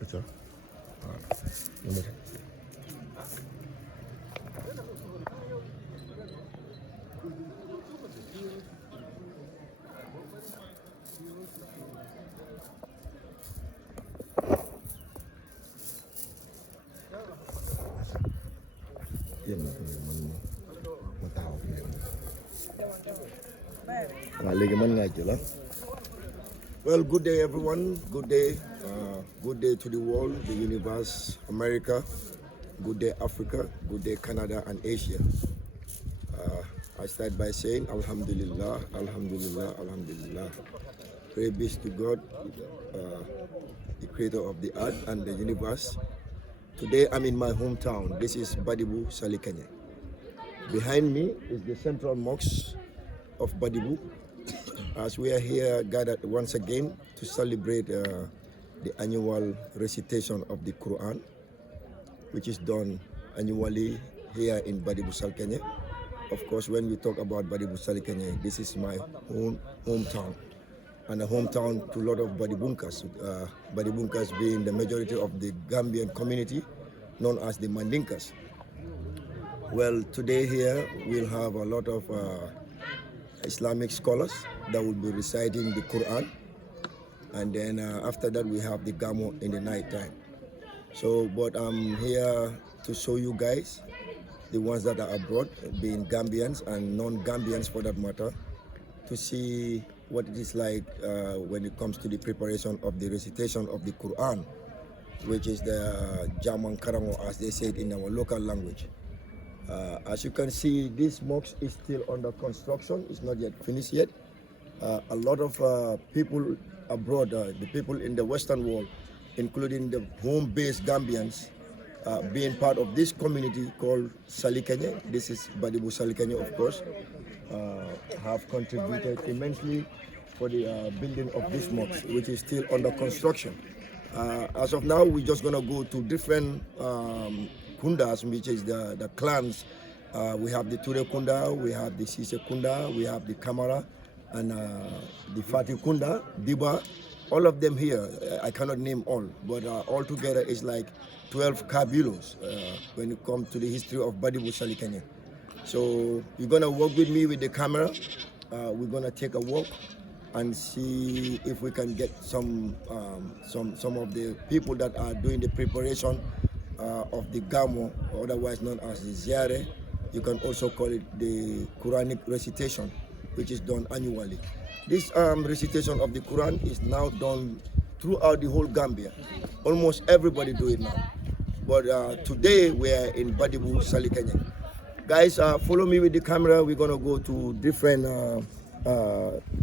Betul. Ini. Iya, mau tahu ya. Lagi mana aja lah. Well, good day everyone. Good day. Good day to the world, the universe, America. Good day Africa. Good day Canada and Asia. I start by saying Alhamdulillah, Alhamdulillah, Alhamdulillah. Praise be to God, the creator of the earth and the universe. Today I'm in my hometown. This is Badibu, Salikanye. Behind me is the central mosque of Badibu. As we are here gathered once again to celebrate the annual recitation of the Quran, which is done annually here in Badibu Salikanye. Of course, when we talk about Badibu Salikanye, this is my hometown, and a hometown to a lot of Badibunkas. Badibunkas being the majority of the Gambian community, known as the Mandinkas. Well, today here we'll have a lot of Islamic scholars that will be reciting the Quran, and then after that we have the Gamo in the night time. So, but I'm here to show you guys, the ones that are abroad, being Gambians and non-Gambians for that matter, to see what it is like when it comes to the preparation of the recitation of the Quran, which is the Jaman Karango, as they say it in our local language. As you can see, this mosque is still under construction. It's not yet finished yet. A lot of people abroad, the people in the Western world, including the home-based Gambians, being part of this community called Salikanye, this is Badibu Salikanye, of course, have contributed immensely for the building of this mosque, which is still under construction. As of now, we're just going to go to different kundas, which is the clans. We have the Ture Kunda, we have the Sise Kunda, we have the Kamara, and the Fatih Kunda, Diba. All of them here, I cannot name all, but all together is like 12 Kabilos when it comes to the history of Badibu Salikanye. So you're gonna walk with me with the camera. We're gonna take a walk and see if we can get some of the people that are doing the preparation of the Gamo, otherwise known as the Ziare. You can also call it the Quranic recitation, which is done annually. This recitation of the Quran is now done throughout the whole Gambia. Almost everybody do it now. But today we are in Badibu Salikanye. Guys, follow me with the camera. We're gonna go to different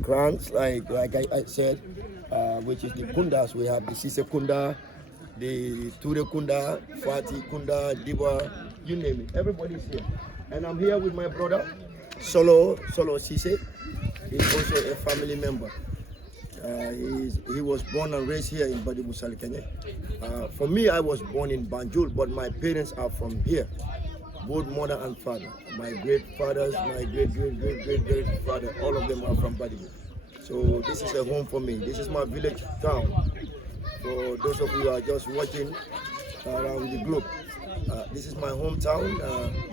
clans, like I said, which is the Kundas. We have the Sise Kunda, the Ture Kunda, Fatih Kunda, Diba, you name it. Everybody's here. And I'm here with my brother, Solo Sise. He's also a family member. He was born and raised here in Badibu Salikanye. For me, I was born in Banjul, but my parents are from here, both mother and father. My great fathers, my great father, all of them are from Badibu. So this is a home for me. This is my village town. For those of you who are just watching around the globe, this is my hometown,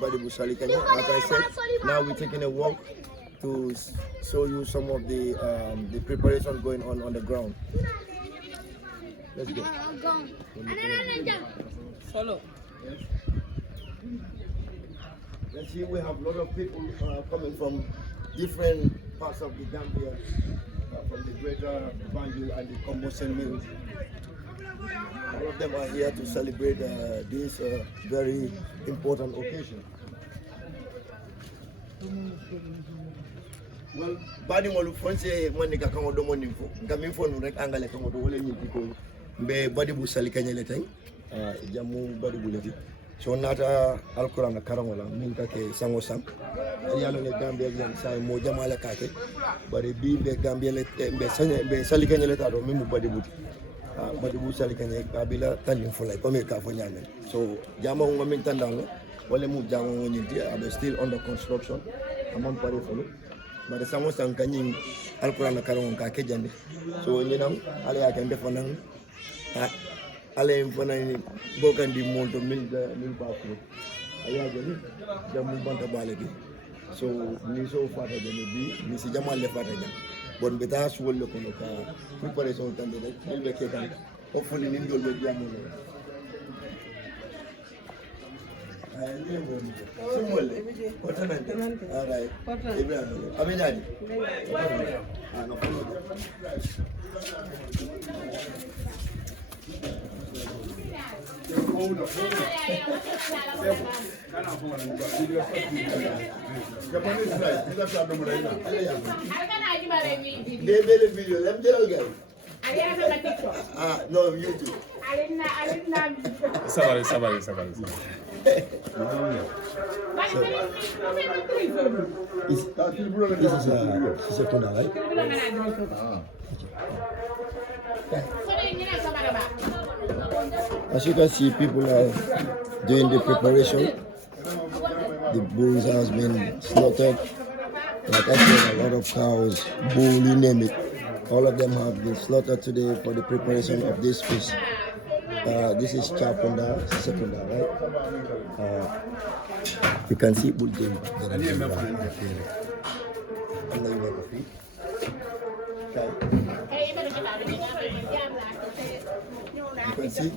Badibu Salikanye. As I said, now we're taking a walk to show you some of the preparation going on the ground. Let's go. Follow. Let's see, we have a lot of people coming from different parts of the Gambia, from the greater Banjul and the Combustion Mills. All of them are here to celebrate this very important occasion. Well, badi mo lu français mo ni ka kango do mo nimfo ngami fo nu rek angale kango do wala nyimpi ko be Badibu Salikanye le tay jamu Badibu leti so nata alquran na karango la min ka ke sango sam yalo ne Gambia yan say mo jamala ka ke bari bi be Gambia le be Salikanye le ta do min Badibu Badibu Salikanye kabila tanin fo lay comme ka fo nyame so jamo ngam min tandalo wala mu jamo nyinti abe still under construction. amam pare folo bare sango sankanyin alquran karon ka ke jande so nyinam ala ya kan defanan ala en fanan bokandi molto mil ba ko aya jani jamu banta balagi so ni so fata jani bi ni si jamal le fata jani bon beta su wolle ko ka préparation tan de rek be ke kan hopefully ni ndol be jamu no, YouTube. Sabari. This is a second, right? As you can see, people are doing the preparation. The bulls has been slaughtered. Like I said, a lot of cows, bull, you name it. All of them have been slaughtered today for the preparation of this feast. This is Chapunda, Sekunda, right? You can see bull game. You can see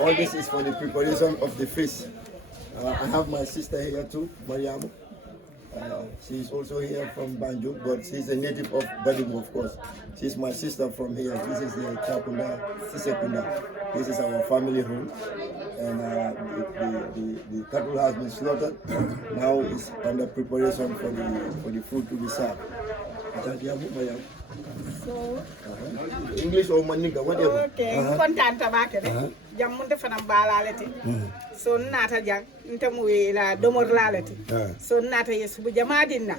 all this is for the preparation of the feast. I have my sister here too, Mariam. She's also here from Banjul, but she's a native of Badibu, of course. She's my sister from here. This is the Chapunda, Sisekunda. This is our family home. And the cattle has been slaughtered. Now it's under preparation for the food to be served. So, English or Maninka, whatever. okay, content about it. Jamunte fanam balaleti. So nata jang ntamu la domor laleti. So nata yesu bu jamadina.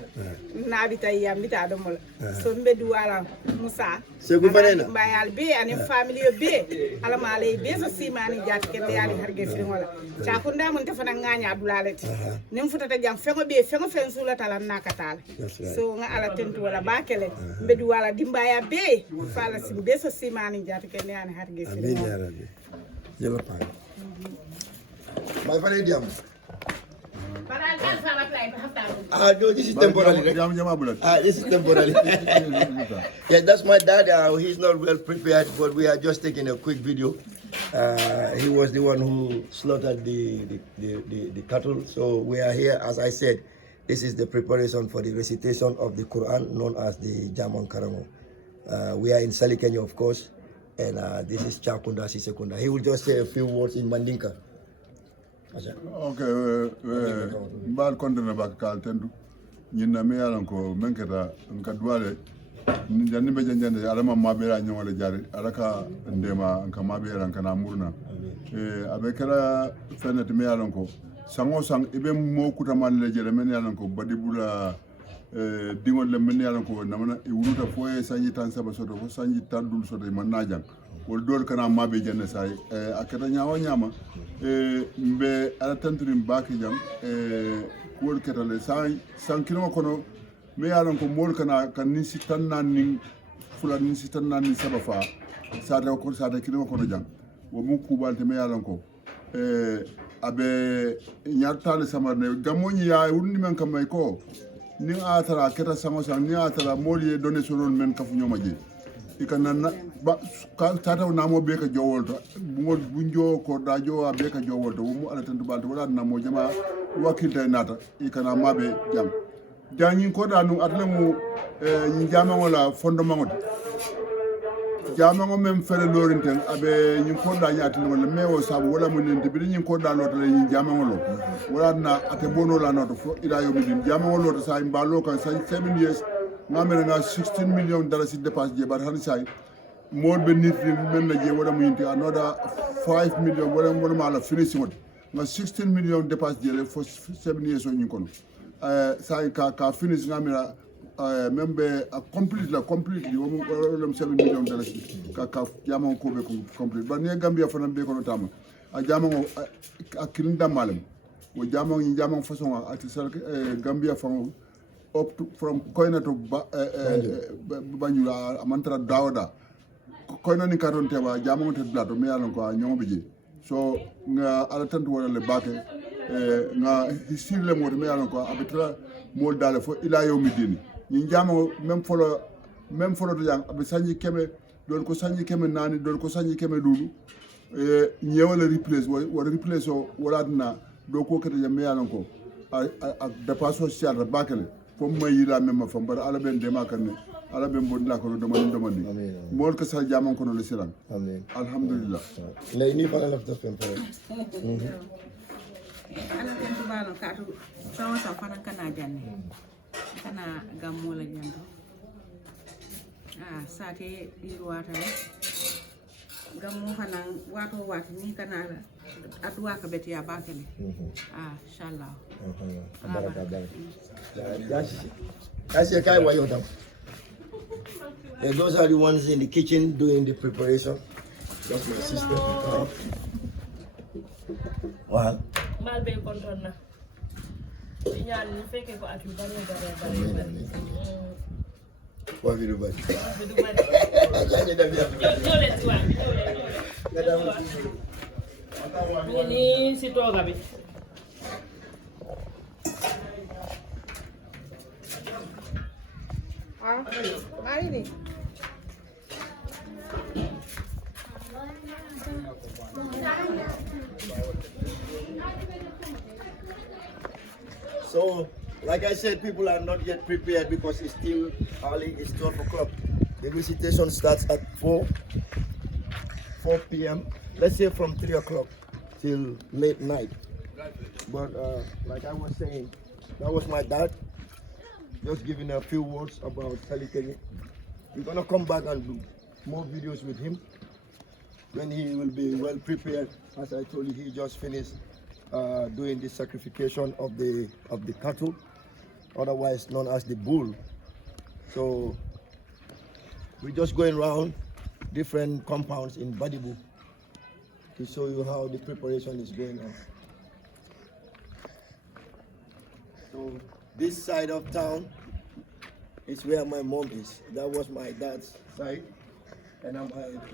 Na bita yam bita domol. So mbedu ala Musa. Segu banana. Bayal be ani family be. Ala male be so simani jati kende ali harge fingola. Chakunda munte fana nganya adulaleti. Nim futata jang fengo be fengo fensula tala nakatala. So nga ala tentu wala bakele. Mbedu wala dimbaya be. Fala sim be so simani jati kende ali harge fingola. Yellow pie. My friend, Diam. No, this is temporary. This is temporary. Yeah, that's my dad. He's not well prepared, but we are just taking a quick video. He was the one who slaughtered the cattle. So we are here, as I said, this is the preparation for the recitation of the Quran, known as the Jamon Karango. We are in Salikenya, of course. And this is Chakunda Sisekunda. He will just say a few words in Mandinka. Okay, bal kontena bak kal tendu. Nyina me yalan ko menketa nkadwale. Njani be janjande alama mabera nyongole jare alaka ndema nka mabera kana murna. Abekara fenet me yalan ko sango sang ibe mo kutamal le jere men yalan ko badibula dingol le men yalan ko namana iwuruta foye sanji tan saba soto fo sanji tan dul soto man najang wol dol kana mabe janne say akata nyaawa nyama mbe ala tanturim baki jam wol ketale san kilo kono me yalan ko mol kana kan ni sitan nan ni fulan ni sitan nan ni saba fa sada ko sada kilo kono jam wo mu kubalte me yalan ko abe nyartale samarne gamoni ya wurni men kamay ko ni atara keta sango sang ni atara moli donné sonon men kafu ñoma je ikanana ba ka tata na mo be ka jowolto ngol bunjo ko da jowa be ka jowolto mu ala tan balto wala na mo jama wakilta nata ikana mabe jam danyi ko da nu atla mu ni jama wala fondement ngod jama ngo mem fere lorinten abe ni ko da nyaati wala mewo sabu wala mo nende bi ni ko da lotale ni jama ngolo wala na ate bono la noto fo ila yo midin jama ngolo to sa mbalo kan sa 7 years ngamere na $16 million si dépasse je bar han say mod be nit men na je wala mo yinti anoda 5 million wala mala finish won na 16 million dépasse je for 7 years on kono sa ka finish ngamera membe completely wom 7 million ka jama ko be complete ba ne Gambia fana be kono tama a jama akirinda malam wo jama façon ati sal Gambia fana up to, from Koina to Banjula Amantra Dawda Koina ni karon tewa jamu te blato me alon ko nyombe je so nga ala tantu wala le bake nga hisile mo me alon ko abitra mo dale fo ila yawmi dini ni jamu même folo to jang abe sanyi keme don ko sanyi keme nani don ko sanyi keme dulu ñewala replace wala replace o wala dina do ko kete me alon ko a de pas social bakale fo may la même fam bar ala ben dema kan ala ben bon la ko do man ni mol ko sa jamon ko no le silan amen alhamdulillah lay ni fa la def fen fa ana tentu bano katu sama sa fana kana janne kana gammo la jando sate dirwata gammo fana wato wati ni kana adwa ka beti ya bakele inshallah baraka that's your guy. Why you down? And those are the ones in the kitchen doing the preparation. That's my sister. Wow. Malbe kontona. Sinyal ni feke ko atu bari. Wa vi do bari. Ni si toga bi. Mari ni. So, like I said, people are not yet prepared because it's still early. It's 12 o'clock. The recitation starts at 4 p.m. Let's say from 3 o'clock till late night. But like I was saying, that was my dad. Just giving a few words about Salikene. We're gonna come back and do more videos with him when he will be well prepared. As I told you, he just finished doing the sacrification of the cattle, otherwise known as the bull. So we're just going around different compounds in Badibu to show you how the preparation is going on. So this side of town is where my mom is. That was my dad's side, and I'm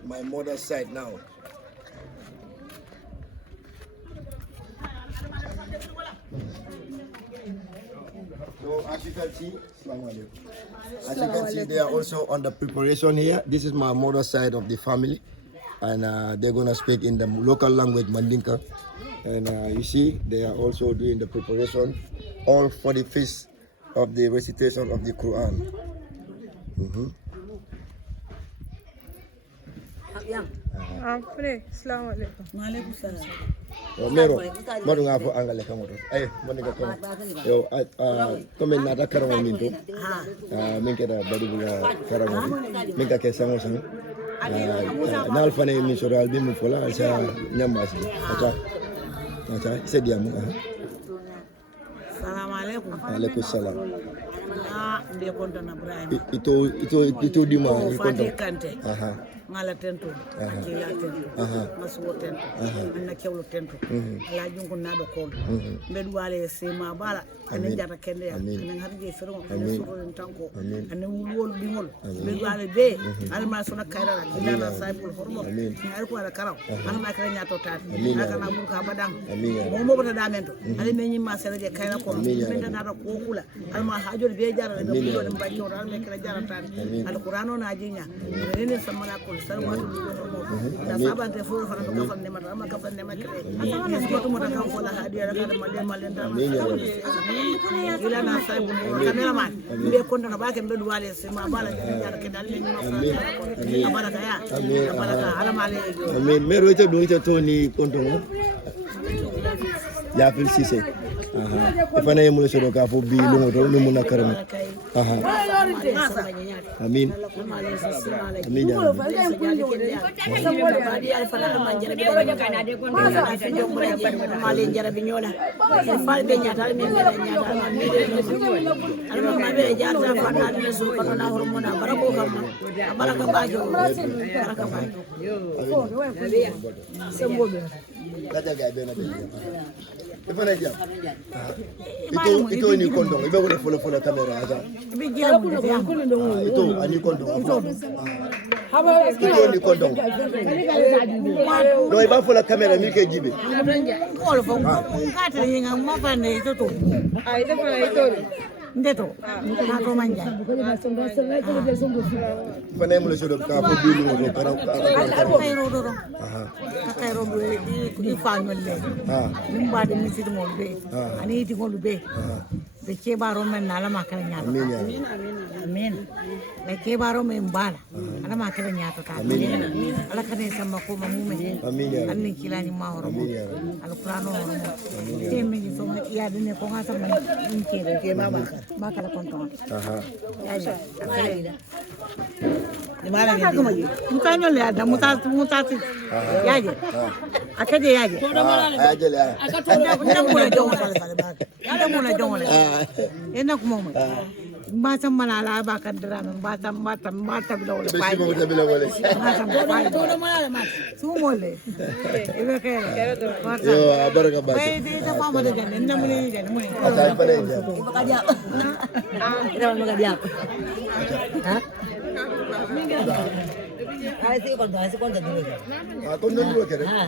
my mother's side now. So as you can see, they are also on the preparation here. This is my mother's side of the family, and they're gonna speak in the local language Mandinka. And you see, they are also doing the preparation, all for the feast of the recitation of the Quran. Maaleykum salaam. Mero, madu nga fo angale kamoto. Ay, mani ka kono. Yo, comme nata karamo minto. Min keda badu buga karamo. Min ka kesango sang. Nal fane min so dal bi mu fola sa nyambasi. Acha, c'est diam. Salam alaikum. Alaikum salam. Mbe konta na Ibrahim. Ito di ma Fati Kante. Ngala tento. Akila tento. Masuwo tento. Anna kewlo tento. Ala jungu nado kol. Mbe duwale sema bala. Ane jata kende ya. Ane harje fermo. Ane suro ntanko. Ane wulwol bingol. Mbe duwale be. Alma sona kaira. Ilana saibul hormo. Ngal ko ala karaw. Alma kala nyato tati. Aka na burka badang. Mo bota damento. Ale menyi ma sere je kaira ko. Mbe nada ko kula. Alma hajol be jara be bulo dem bakko ral me kala jara tati. Alqur'ano na jinya. Rene samala ko sarwatu da sabante fo fana ko fanne mata ma ka fanne ma kre. Ko mo ta kan ko la hadiya ka da malen da. Ila na saibu cameraman mbe konta na bake mbe duwale sema bala jara ke dalle ni ma baraka ya baraka ala male amin mero ite do ite to ni konto mo ya fil sise ifana yemu so do ka fo bi lu ngoto mi mun akarami amin amin ya male jara bi nyola fal be nyata me me nyata ma be jara fa na ne so ko na hormona barako kam baraka bajo baraka bajo sembo be Kata ga be na be Ifana jam. Ito ni kondong. Ibe wole follow camera aja. Ibe jela mu de yam. Ito ani kondong. Ito ni kondong. No iba follow camera mi ke jibe. Ko lo fo. Ngata yinga mo fa ne to to. Ai da fara ito. Ndeto. Na to manja. Ifana mo le shodo ka fo bilu ngo para. Kairo do. Kairo do ifa nyolle. Nimba de misid mo be. Ani ti ngolu be. Be ke baro men nala makala nyaata. Amin. Be ke baro men bala. Ala makala nyaata ta. Ala kane sama ko mamume. Amin. Anni kilani mawro. Ala qur'ano mo. Temme ni so ya dine ko ngata man nkere ke baba. Makala konton. Ya. Dimana ni. Mutanyo le ada mutati. Yaje. Akaje yaje. Aje le. Ndamula jongo sale ba. Ndamula jongo le. Ena kumomo. Mbata malala ba kadra mbata bila wala. Besi mo bila wala. Mbata todo malala mat. Sumole. Ebe kere. Yo baraka ba. Bay de ta fama de jane ndamule ni jane mo. Ata pare ja. Bakadia. Ira mo bakadia. Ha? Ay kondo dulu. Ah kondo dulu kere. Ha.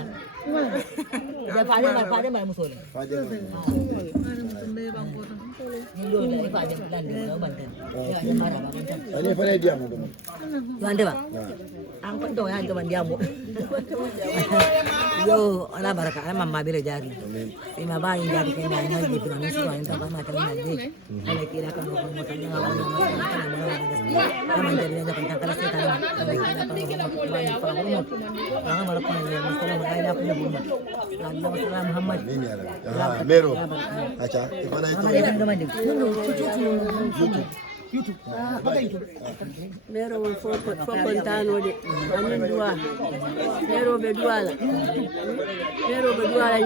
Ya pade mal musole. Faje. Ani fane dia mo. Yande ba? Ang kondo ya ndo mandia mo. Yo ala baraka ala mamma bele jari. Ima ba yin jari ke ma ina di pina musu yin ta ba ma ta na de. Ala kira kan ko mo ta nga ba ma ta na mo. Ama jari na kan kala se ta na. Ala kira kan ko mo pa mo. Nga mara ko ni musu na ila ko mo. Allah Muhammad. Mero. Acha. Ifana ito. YouTube. Mero fokontano de anin duwa mero be duwala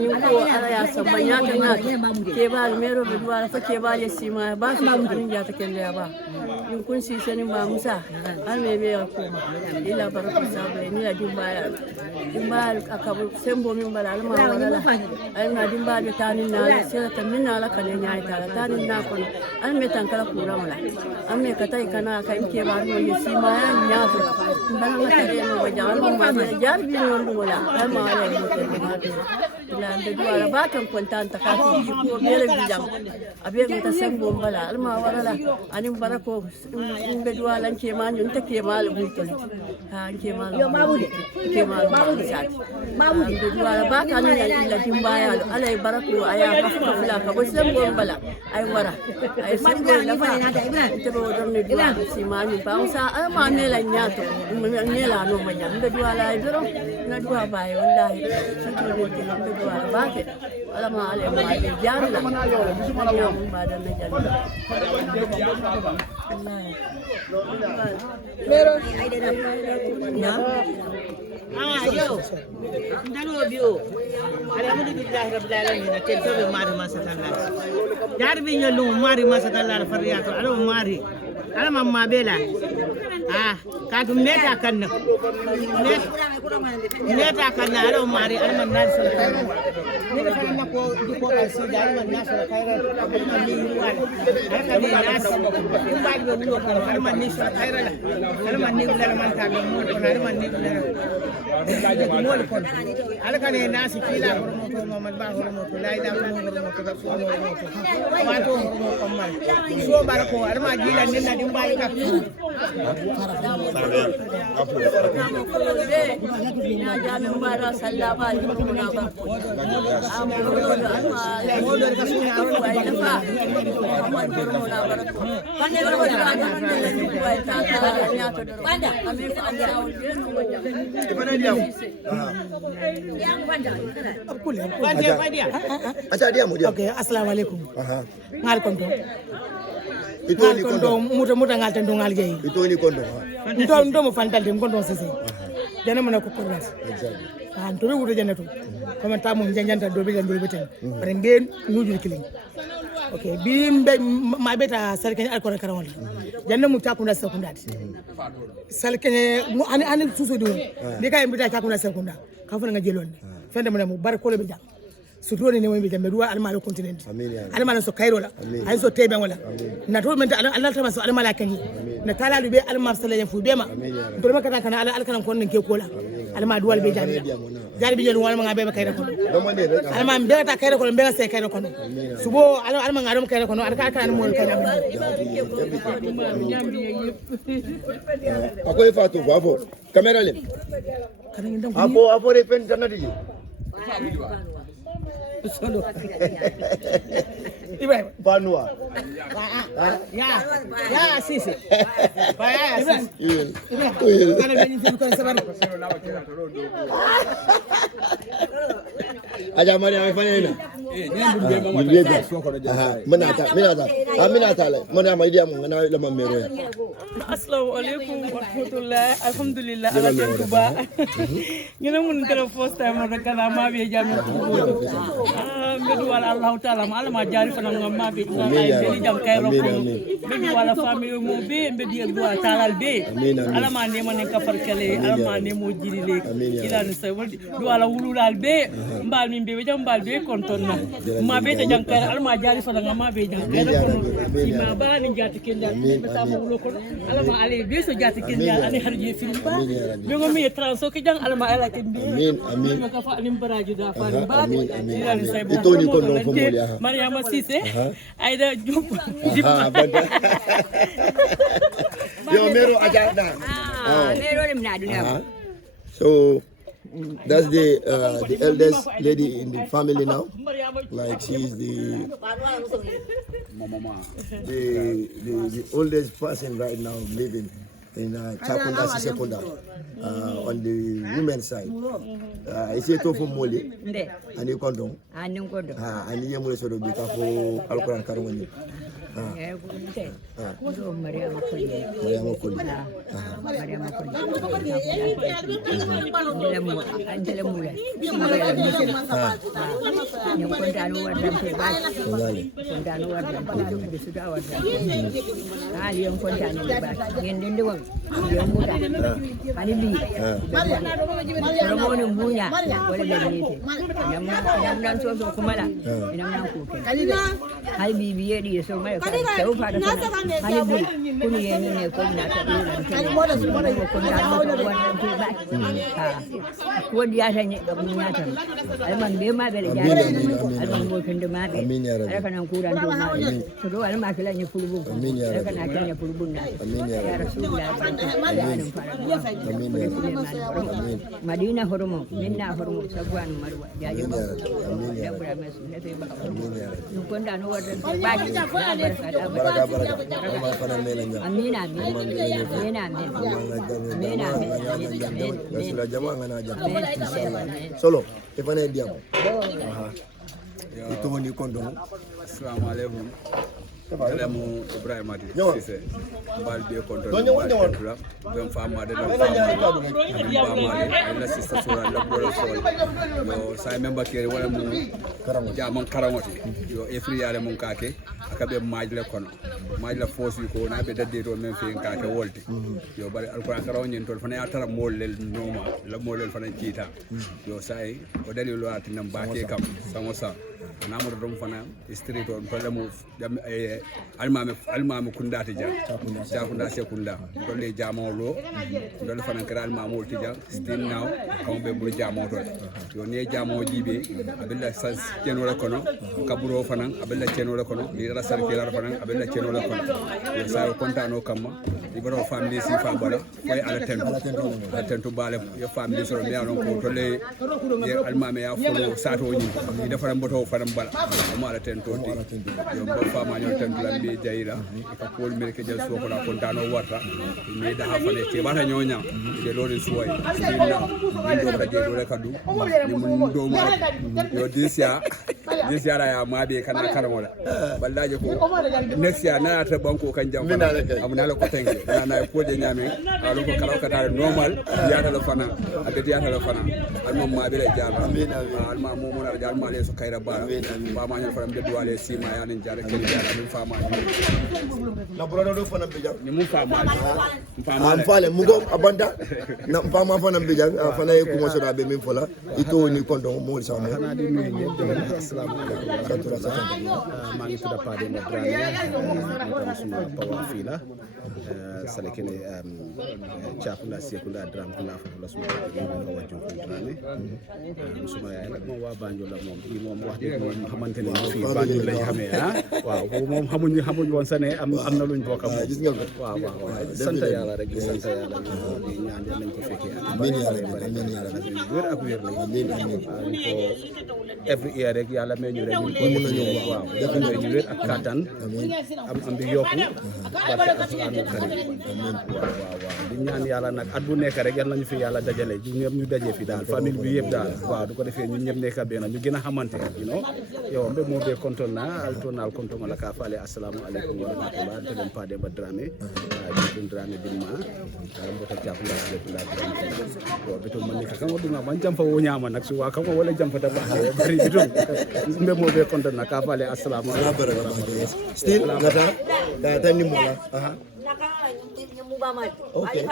nyinko ala ya sabanya kana kebal mero be duwala fa kebal sima ba su anin ya ta kende ba in kun si sanin ba musa an me ko ila baraka sabai ni la dimba akabu sembo min bala alma wala alma dimba be tanin na sira tamin na la kale nyaay ta tanin na ko an me tankala kura wala amme katai kana ka inke ba no yesi ma ya nyato bana la tare no wajan mo ma jar bi no ndo wala ma ala mo te ma te la de wala ba kan kontan ta ka ti ko bele bi jam abe ta sembo bala alma wala la anin barako in be duwala ke ma nyun ta ke ma lu to ha ke ma yo mamudi ke ma mamudi be duwala ba kan ya illa timba ya ala barako aya ka fula ka bo sembo bala ay wara ay sembo la fa ita ba ne dua si mani bangsa ama ne la nyato ne la no manya mbe dua la idro na dua ba wallahi situ ne te mbe dua ba ke ala ma ale ma jar la ya mun ba da ne jar pero ya yo ndalo bio alhamdulillah rabbil alamin te to be mari masallah jarbi nyolu mari masallah fariyato alo mari ala mamma bela ah kadu meta kanna meta kanna alo mari alman nas ni be fanna ko di ko ka si dal man nas la kayra man ni wala aka ni nas in ba do lo ko alman ni sa kayra la alman ni wala man ta do mo ko alman ni wala mo ko alaka ni nas kila ko mo ko mamad ba ko mo ko la ida ko mo ko ka so mo ko ma to mo ko mal so barako alma jila ni na dimba ka na jamin bara sallama almuna ba Okay, assalamu alaikum. Ngal konto. Ngal konto muta ngal tan ngal jeyi. Ito ni kondo. Ndo mo fantal dem kondo sese. Jana mana ko kolas. Exactly. An to be wuto janatu. Comme ta mo janjanta do be jandol beten. Bare ngeen nuju killing. Okay, bi ma beta salkene alkora karawala. Janna mu takunda sekunda. Salkene mu an suso do. Ni kay mbita takunda sekunda. Ka fa nga jelon. Fende mo bar ko le be jang. sutoni ne wembe jambe duwa alma lo continent amin ya alma so kairo la ay so tebe wala na to men Allah ta maso alma la kani na tala be alma salayen fu be ma to ma kana kana alkana kon ke kola alma duwal be jambe jari bi jelu wala ma be kayra ko alma be ta kayra ko be se kayra ko subo alma ngado kayra ko alka kana mo kayra akoy fatu bafo camera le apo repen tanadi solo Ibrahim Banua ya sisi ya sisi kana beni fi ko sabar aja mari amefanya nini minata mana mai dia mun na lama mero ya assalamu alaikum wa rahmatullahi alhamdulillah ala tentuba ngina mun tara first time da kana ma be jami mbedu wala allah taala ma alama jari fana ngamma be ngala be jam kayro ko mbedu wala famille mo be mbedu do talal be alama ne man ka farkale alama ne mo jirile ila ni say do wala wululal be mbal min be jam mbal be kontonna ma be ta jam kayro alama jari fana ngamma be jam kayro ko ma ba ni jati kenya be ta mo lo ko alama ale be so jati kenya ani harje film ba be ngomi transo ke jang alama ala ke amin ka fa alim baraji da fa ba ila ni say Tony kondo fomoli aha Mariama Cissé Aida Diop yo mero aja da mero lim na dunya so that's the eldest lady in the family now like she is the oldest person right now living in Chakunda Sisekunda on the women's side. I say to for Moli and you condom and you must sort of be careful Alquran Karwani. Maria Jauh pada sana, hanya beli. Kuni yang ini kau nak tahu nanti. Kau nak tahu buat nanti baik. Kau dia hanya kamunya tu. Alman bema belajar. Alman boleh kendama. Ada kan angkuran tu. Suruh alman kelanya puluh. Ada kan akhirnya puluh bunda. Ya Rasulullah. Madinah hormo, Minna hormo, Sabuan Marwa. Ya Allah. Ya berapa sudah tu. Kau dah nuat baik. Baraka fana melanga amin amin amin amin amin Rasulullah jama'a ngana jam inshallah solo ifane diam itu ni kondo assalamu alaikum Alamu Ibrahim Adi Cissé mbal be konto mbal ben fama de la sister sura la bolo sol yo say member kere wala mu jamon karamoti yo efri yale mun kake akabe majle kono majla fosi ko na be dadde to men fe kake wolde yo bari alquran karaw nyen tol fana ya tara mollel noma la mollel fana kita yo say o dalilu atinam baake kam samosa namoro dum fana street on problème jam almame kundati jang jakunda sekunda dolle jamo lo dolle fana kara almame tija still now kambe buru jamo to yo ne jamo jibe abilla sans cenola kono kaburo fana abilla cenola kono ni dara sarkela fana abilla cenola kono yo sa kontano kamma ibaro family si fa bala koy ala tento bale yo family so mi anon ko tolle ye almame ya folo sato ni defara mboto fana bala mo ala tento yo bo fama nyon tento lambe jaira ka pol melke jel so ko la kontano warta ni da hafale te bata nyonya de lori suway sinna ndo ka je do ka du ni mun do ma yo this year ya mabe kana karamo la ballaje ko next year na ta banko kan jam amna la ko tengi na ko de nyame alu ko kala ka ta normal ya ta fana ade ya ta fana al mom ma bele jaba al ma mo mo al ma le so kayra ba ba ma ñu faram de duwale sima ya ni jare ke ya min fama na brother do fana bijam ni mu fama am fale mu go abanda na fama fana bijam fana e ko so da be min fola ito ni kondo mo sa mo xana di nuyu ñepp di leen assalamu alaykum ma ngi tudda Pade Madrane tam suma pawa fi la salekene chapula sekunda dram kula fa la suma ko wajjo ko Madrane suma yaay nak mom wa Banjul la mom wax dëgg mom xamantene fi Banjul lañ xamé waaw mom xamuñu won sa ne am na luñ bokk am gis nga ko waaw sant yàlla rek sant yàlla di ñaan nañ ko fekkee amin ya rabbi wér ak wér la ko every year rek yàlla may ñu rek ñu ko mën nañu waaw def ñu wér ak katan am bi yokku barke alquran karim waaw di ñaan yàlla nag at bu nekk rek yàlla nañu fi yàlla dajale ñu ñëpp ñu daje fi daal famille bi yëpp daal waaw du ko defee ñun ñëpp nekk benn ñu gën a xamante yow mbe mo be konton na altonal konton mala ka fale assalamu alaikum wa rahmatullah te dem Pade Madrane di Madrane dimma mbota chapula la ko beto man ni ka wadu man jamfa wo nyama nak su wa ka wala jamfa da ba bari bitum mbe mo be konton na ka fale assalamu alaikum wa rahmatullah still ngata da ni mo la Okay.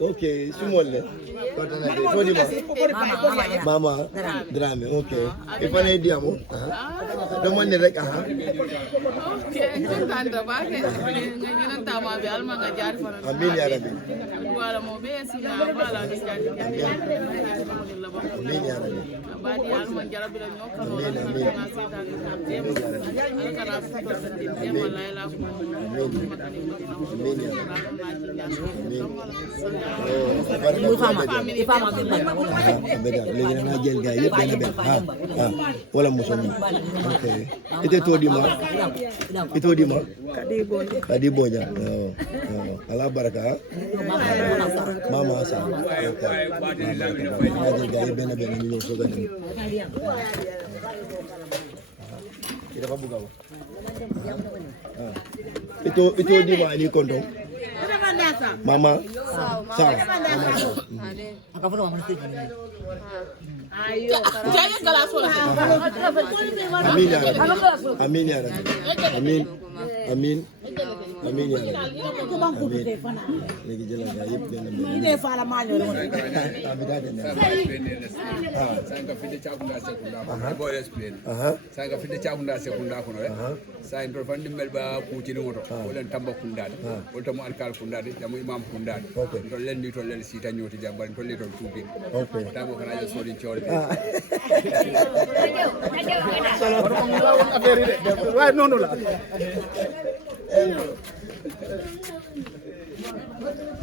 Okay, sumolle. Mama Drame. Okay. If I need diamo. Don't want rek aha. Amin ya rabbi. Wala mo be sina wala ni jadi. Amin ya rabbi. Badi alma jarabi la ñokal wala na setan dem kana futa dem wala la ko Amin ya léegi na jël gars yëpp benn benn wala mosoon ok ite to di ma kadi boja ala baraka mama sa na jël gars yëpp benn benn ñu ñëw soga dem dafa buga ito di ma ni konto mama sawa akafuna mama stage ayo jaye galas wala amin ya rabbi amin ya rabbi amin amin amin ya rabbi léegi jël nga yëpp benn benn ne fala ma ñoo sanga fide chakunda sekunda boy explain sanga fide chakunda sekunda kono sa en fan dimbel ba ku ci ngoto wala tamba kundade wala tamu alkal kundade tamu imam kundade to len ni to len sita ñoti jambal to le to tubi tamo kana ya sori ciol affaire yi de waaye noonu la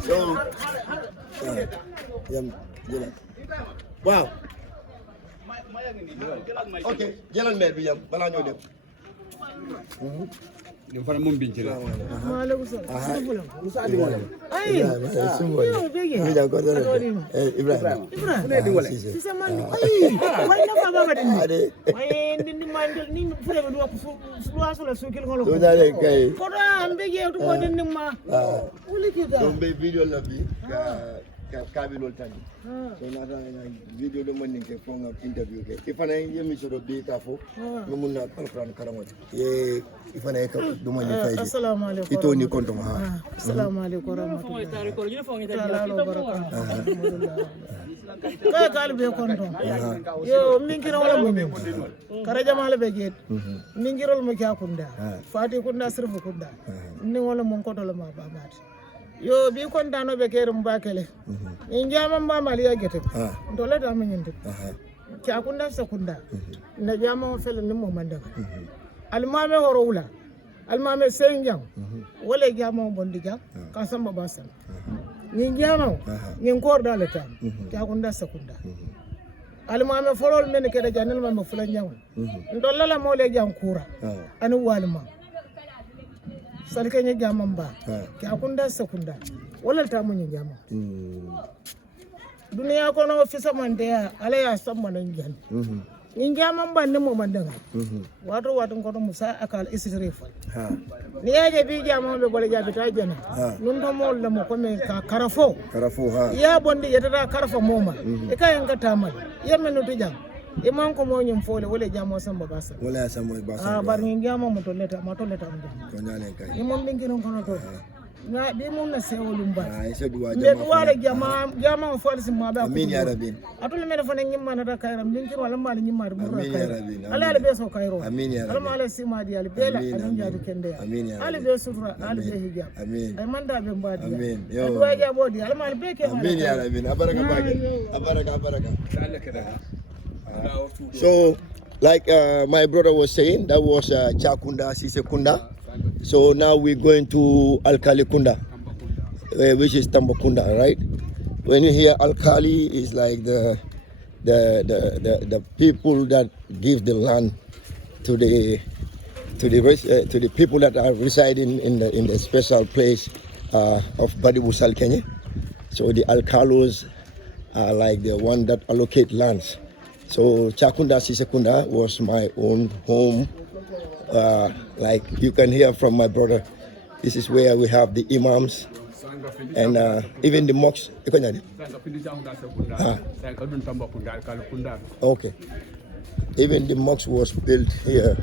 so waaw ok jëlal mail bi yam balaa ñoo dem dum fana mum binci la maaleykum salaam musa di wala ay mi da ko dara Ibrahima ne di wala si sama ay wala na fa baba din ay ndi man ni fure be do ko su asula su kil ngolo so dale kay ko da ambe je to ko din ma wala ki da so be video la bi ka kabilol tan so na video do man ke fonga interview ke ifana yemi so do be ta fo no mun na alquran karamati ye ifana ka do man fayji assalamu alaikum ito ni konto assalamu alaikum warahmatullahi wabarakatuh ka kalbe konto yo min kira wala mo min kara jamala be jet min girol mo kya kunda fati kunda sirfu kunda ni wala mon koto la ma babat yo bi kon dano be kerum bakele en jama mama liya gete dole da min yinde kya kunda sakunda na jama fel ni mo manda almame horowula almame senjang wala jama bondi jang ka samba basan ni jama ni kor dale tam kya kunda sakunda almame forol men ke da janel mama fulan jang dole la mo le jang kura anu walma salkanya jaman ba kya kunda sakunda wala ta mun jama duniya kono ofisa man de ala ya samma nan jan ninja man ban mo mandanga wato ko to musa akal isrif ni yaje bi jama be bole jabi ta jana nun to mo le mo ko men ka karafo ya bondi yata karafo moma e kay nga tamal yemen no to jam e man ko mo nyum fole wala jamo samba basa wala samba basa bar ni jama mo to leta mo ko nyalen kay ni mon dingi non kono to na bi mun na sewolum ba so duwa jama fole simma ba amin ya rabbi atul men fana nyimma na kayram dinki wala mal nyimma mo kayram ala be so kayro amin ya rabbi ala sima di al bela anan jadi kende amin ya ala be sutra ala be hijab amin ay manda be mbadi amin yo duwa jabo di ala mal be ke amin ya rabbi abaraka bake abaraka so like my brother was saying, that was Chakunda Sisekunda. So now we're going to Alkali Kunda, which is Tambakunda, right? When you hear Alkali, is like the people that give the land to the people that are residing in the special place of Badibusal, Kenya. So the Alkalos are like the one that allocate lands. So Chakunda Sisekunda was my own home. Like you can hear from my brother, this is where we have the imams and even the mosques. Okay. Even the mosque was built here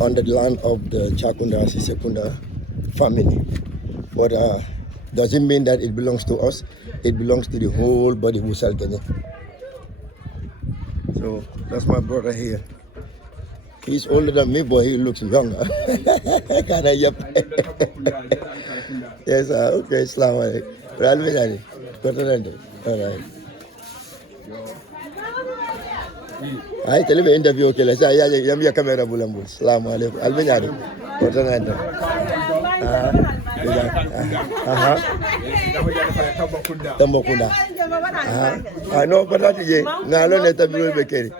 on the land of the Chakunda Sisekunda family. But doesn't mean that it belongs to us. It belongs to the whole body of Busal Kenya. So that's my brother here. He's older than me, but he looks younger. Yes, okay, Assalamu alaikum. All right. I tell you interview okay. Let's say yeah, camera bulambul. Assalamu alaikum. Albenyari. Tambakunda. No, but that is ngalo neta biwe bekeri.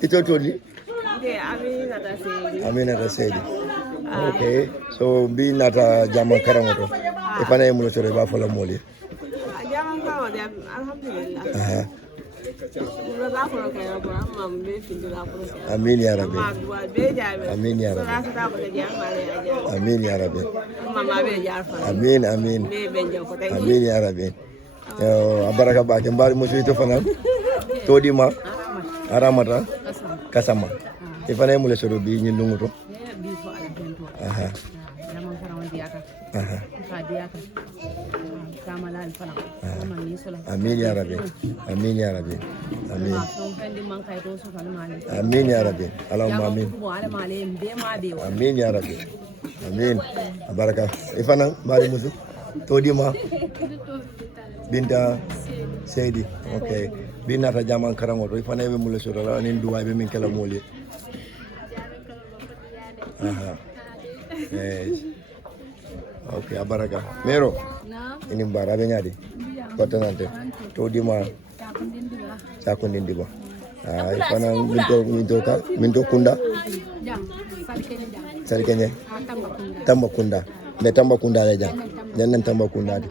Ito toni. Amina Rasedi. Okay. So be nata jaman karamoto. Ifana yemulo sore ba fola moli. Jaman karamoto alhamdulillah. Amin ya Rabbi. Amin ya Rabbi. Amin ya Rabbi. Amin amin. Amin ya Rabbi. Abaraka ba ke mbari musu ito fana. Todima. Aramata. Kasama. Ifana yemule soro bi nyindungu to. Aha. Amin ya Rabbi. Amin ya Rabbi. Amin. Amin ya Rabbi. Allahumma amin. Amin ya Rabbi. Amin. Baraka. Ifana mari musu. Todima. Binta Seydi. Okay. Binata jaman karangoto. Ifana yebe mule soro la nin duwa be min kala moli. Aha. Yes. Okay, abaraka. Mero. Ini mbara benyadi. Kotanante. Todima. Chakundindiba. Ifana minto kunda. Sarkenye. Tambakunda. Me Tambakunda leja. Janan Tambakunda.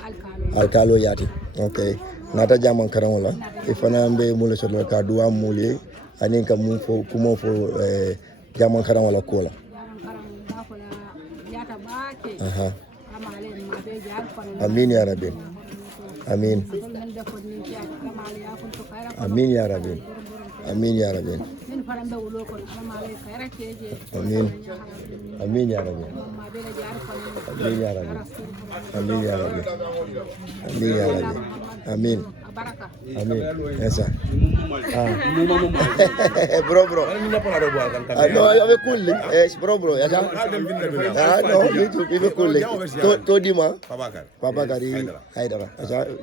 Alkalo yati. Okay. Nata jaman karangola. Ifana mbe mule solo ka duwa muli. Aninka mufo kumofo jaman karangola kola. Aha. Amin ya Rabbi. Amin. Amin ya Rabbi. Amin ya Rabbi. Amin. Amin ya Rabbi. Amin ya Rabbi. Amin ya Rabbi. Amin ya Rabbi. Amin. Amin. Yes, sir. Bro. No, I'm cool. Yes, bro. Yes, no, you cool. Todima. Papakari Haidara.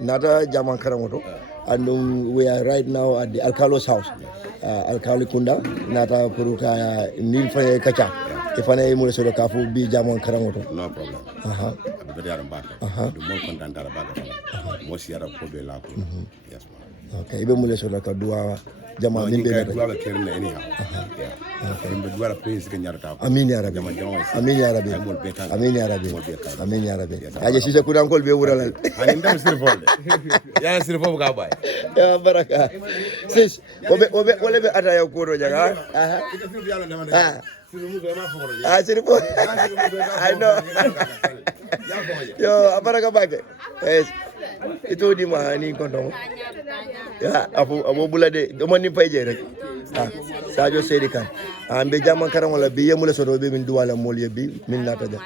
Nata Jaman Karamoto. And we are right now at the Alkalo's house. Alkali Kunda. Nata Puruka Nilfa Kacha. If I am also careful, be Jaman Karamoto. No problem. The more content about the most year of Yes, okay, even Muleso Dua jama min be duwa kerna anyhow okay duwa prince ke nyarta amin ya rabbi amin ya rabbi amin ya rabbi amin ya rabbi aje sise kudan kol be wuralal ani ndam sirfol ya sirfol ga bay ya baraka sis obe be ataya ko do jaga sirfol I know yo baraka bake yes itu di mana ni kontong ya abu bulade do man ni payje rek Sadio Seydi Kane ambe jaman karam wala bi yemule soto be min duwala mol yebbi min nata da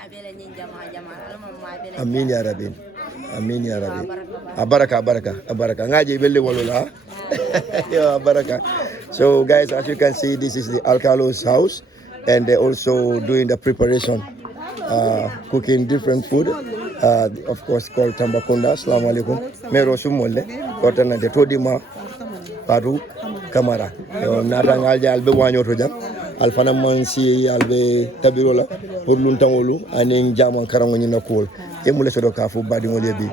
amin ya rabbi baraka ngaji belle walola ya baraka. So guys, as you can see, this is the Alcalo's house and they're also doing the preparation, cooking different food, of course called Tambakunda. Assalamu alaikum mero sumole kotana de todima Fatou Camara natangal albe wanyoto jam alfana mansi albe tabirola pour luntangolu anin jaman karango ni nakol e mule sodo ka fu badi ngol yebi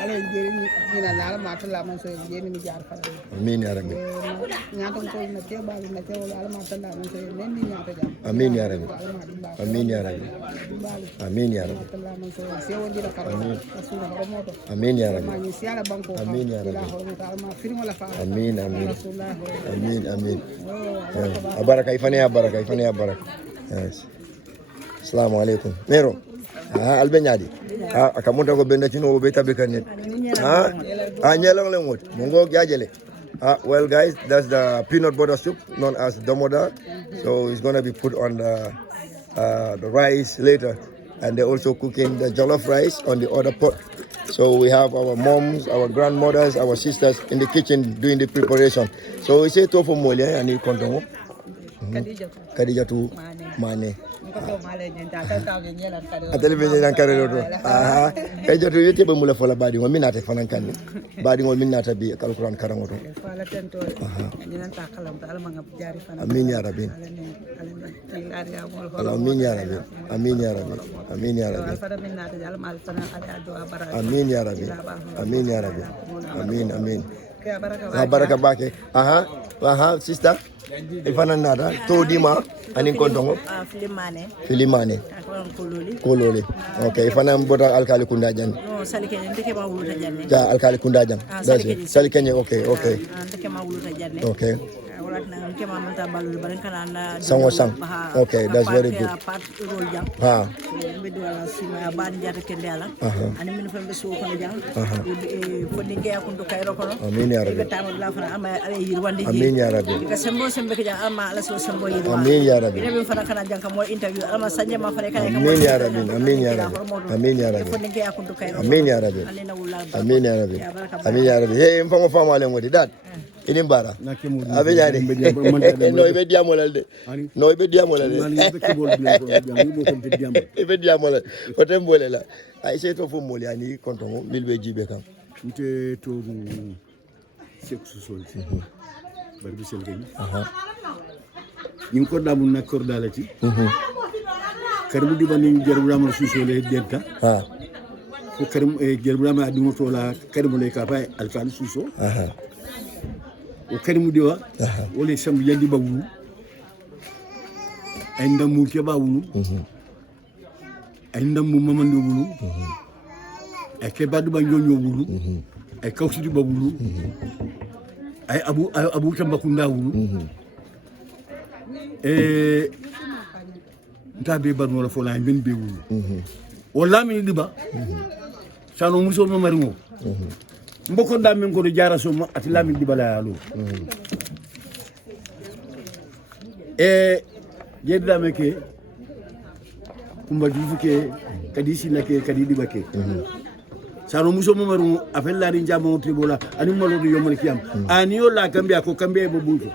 ala jeri ni na la ma tala man so jeni mi jaar fa amin ya rabbi nyaato ko na te ba na te wala ala ma tala man so nen ni nyaato jam amin ya rabbi amin ya rabbi amin ya rabbi se wondi la karo asuna horomoto amin ya rabbi ma ni siala banko amin ya rabbi ma firmo la fa amin amin baraka ifani ya baraka yes. Assalamu alaikum mero albe nyaadi akamunta ko benda tino be tabe kanet anyelong le ngot mongo jajele well guys, that's the peanut butter soup known as domoda, so it's going to be put on the rice later, and they're also cooking the jollof rice on the other pot. So we have our moms, our grandmothers, our sisters in the kitchen doing the preparation. So we say tofu mole and you kontongo Khadija tu Mane atele be nyan kare do Khadija tu yete be mula fola badi ngol minata fanan kan badi ngol minata bi alquran karango to fala tento nyan ta kalam ta alma ngab jari fanan amin ya rabbi amin ya rabbi amin ya rabbi amin ya rabbi fala minata alma alfana ala do baraka amin ya rabbi amin ya rabbi amin baraka bake sister ifana nada to dima anin kontongo filimane kololi okay ifana mbota alkali kunda jan no salikene ndeke ma wuluta janne ja alkali kunda jan salikene okay ndeke ma wuluta janne okay wala na ndeke ma manta balu barankana na sango sang okay, that's very good be do ala sima ban jata kende ala ani min fambe so kono jang fodinge akundo kayro kono amin ya rabbi tamu la fana ama ala yirwande amin ya rabbi ka sembo sembe ke jang ama ala so sembo yirwa amin ya rabbi ina be fana kana jang ka mo interview ala sanje ma fane kana amin ya rabbi amin ya rabbi amin ya rabbi fodinge akundo kayro amin ya rabbi amin ya rabbi amin ya rabbi hey mfango famo ale ngodi dat ini bara abe jari no ibe diamolal de no ibe diamolal de ibe diamolal o tembole la ay se to fo moli ani kontongo milbe jibe kam nte to seksu solti barbi selgeni nim ko damu na kordalati karbu di banin jerbulama susole denta ko karim jerbulama adu to la karim le ka fay alfal suso o karimu diwa wole sambu yandi bawulu ay ndamu ke bawulu ay ndamu mamando wulu ay ke badu ba nyonyo wulu ay kawsi di bawulu ay abu Tambakunda wulu ntabe badu wala fola ben be wulu wala mi diba sano muso mo marimo mboko da min ko do jara so ati lamin dibala yalo jedda meke kumba dufuke kadi sinake kadi dibake sano muso momaru afel la ri jamo tribola ani malo do yomal kiyam ani yo la kambia ko kambe bo buto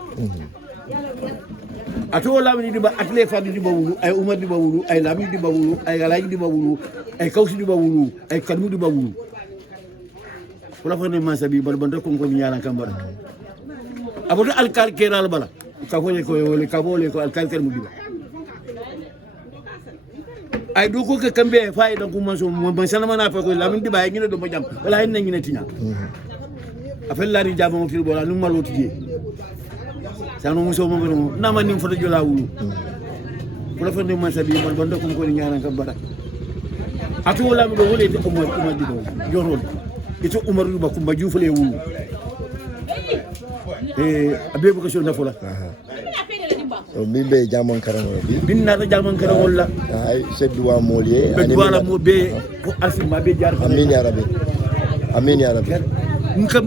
ato lamin diba atle fadu diba wulu ay umar diba wulu ay lamin diba wulu ay galay diba wulu ay kawsi diba wulu ay kalmu diba wulu wala fane masabi bal banda ko ngoni yala kambara aboto alkal keral bala ka fone ko wole ka bole ko alkal ker mudiba ay do ko ke kambe fayda ko manso man sana mana fa ko lamin diba ngina do majam wala hen ngina tinya afel la ri jamo fil bola nu maloti je sanu muso mo mo na man ni foto jola wulu ko fa ni masabi mo bondo ko ni ñana ka bara atu wala mo wole de umar di do jorol ito umar yu ba kumba jufale wulu abe ko so na fola min be jamon karangol bi bin na jamon karangol la ay sedduwa molier be wala mo be ko alfima be jar amin ya rabbi ngam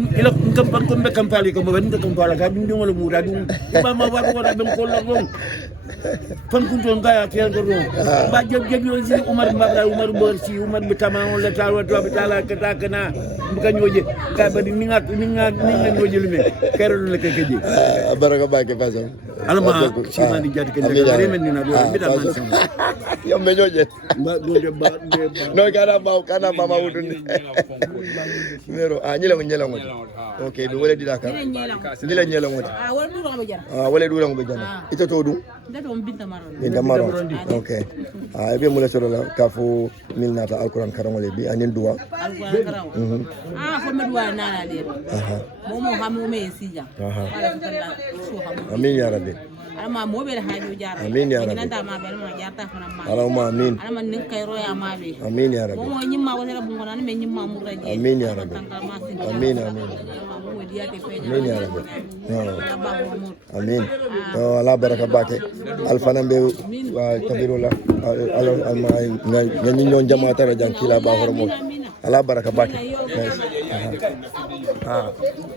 pan ko be kampali ko mo ben ko kampala ka dum wala mu da dum ba ma wa ko da ben ko la rom fan kunton gaya tiyan ko rom ba jeg yo ci umar mbabla umar bor ci umar bi tamamol la tawa to bi tala ka takana bu ka ñoje ka ba ni nga ñoje lu me kero la ka keji baraka ba ke fasam alma ci ma di jatti ken da remen ni na do bi da man sam yo me ñoje ba do de ba no kana mama wudunde mero ñila ngoti okay do wala dida ka ñila ngoti wala du ngo be jana ito to du binta maron okay be mula soro la kafu milnata alquran karangole bi anin duwa alquran karang fo me duwa na la de mo hamu me sija amin ya rabbi alama mo be haajo jara amin ya rabbi nanta ma be ma jarta fana ma alama amin alama nin kay roya ma be amin ya rabbi mo nyimma wala bu ngona me nyimma mu raje amin ya rabbi amin amin ya rabbi amin to ala baraka bake alfana be kabirula alma ngani nyon jamaata ra jankila ba hormo ala baraka bake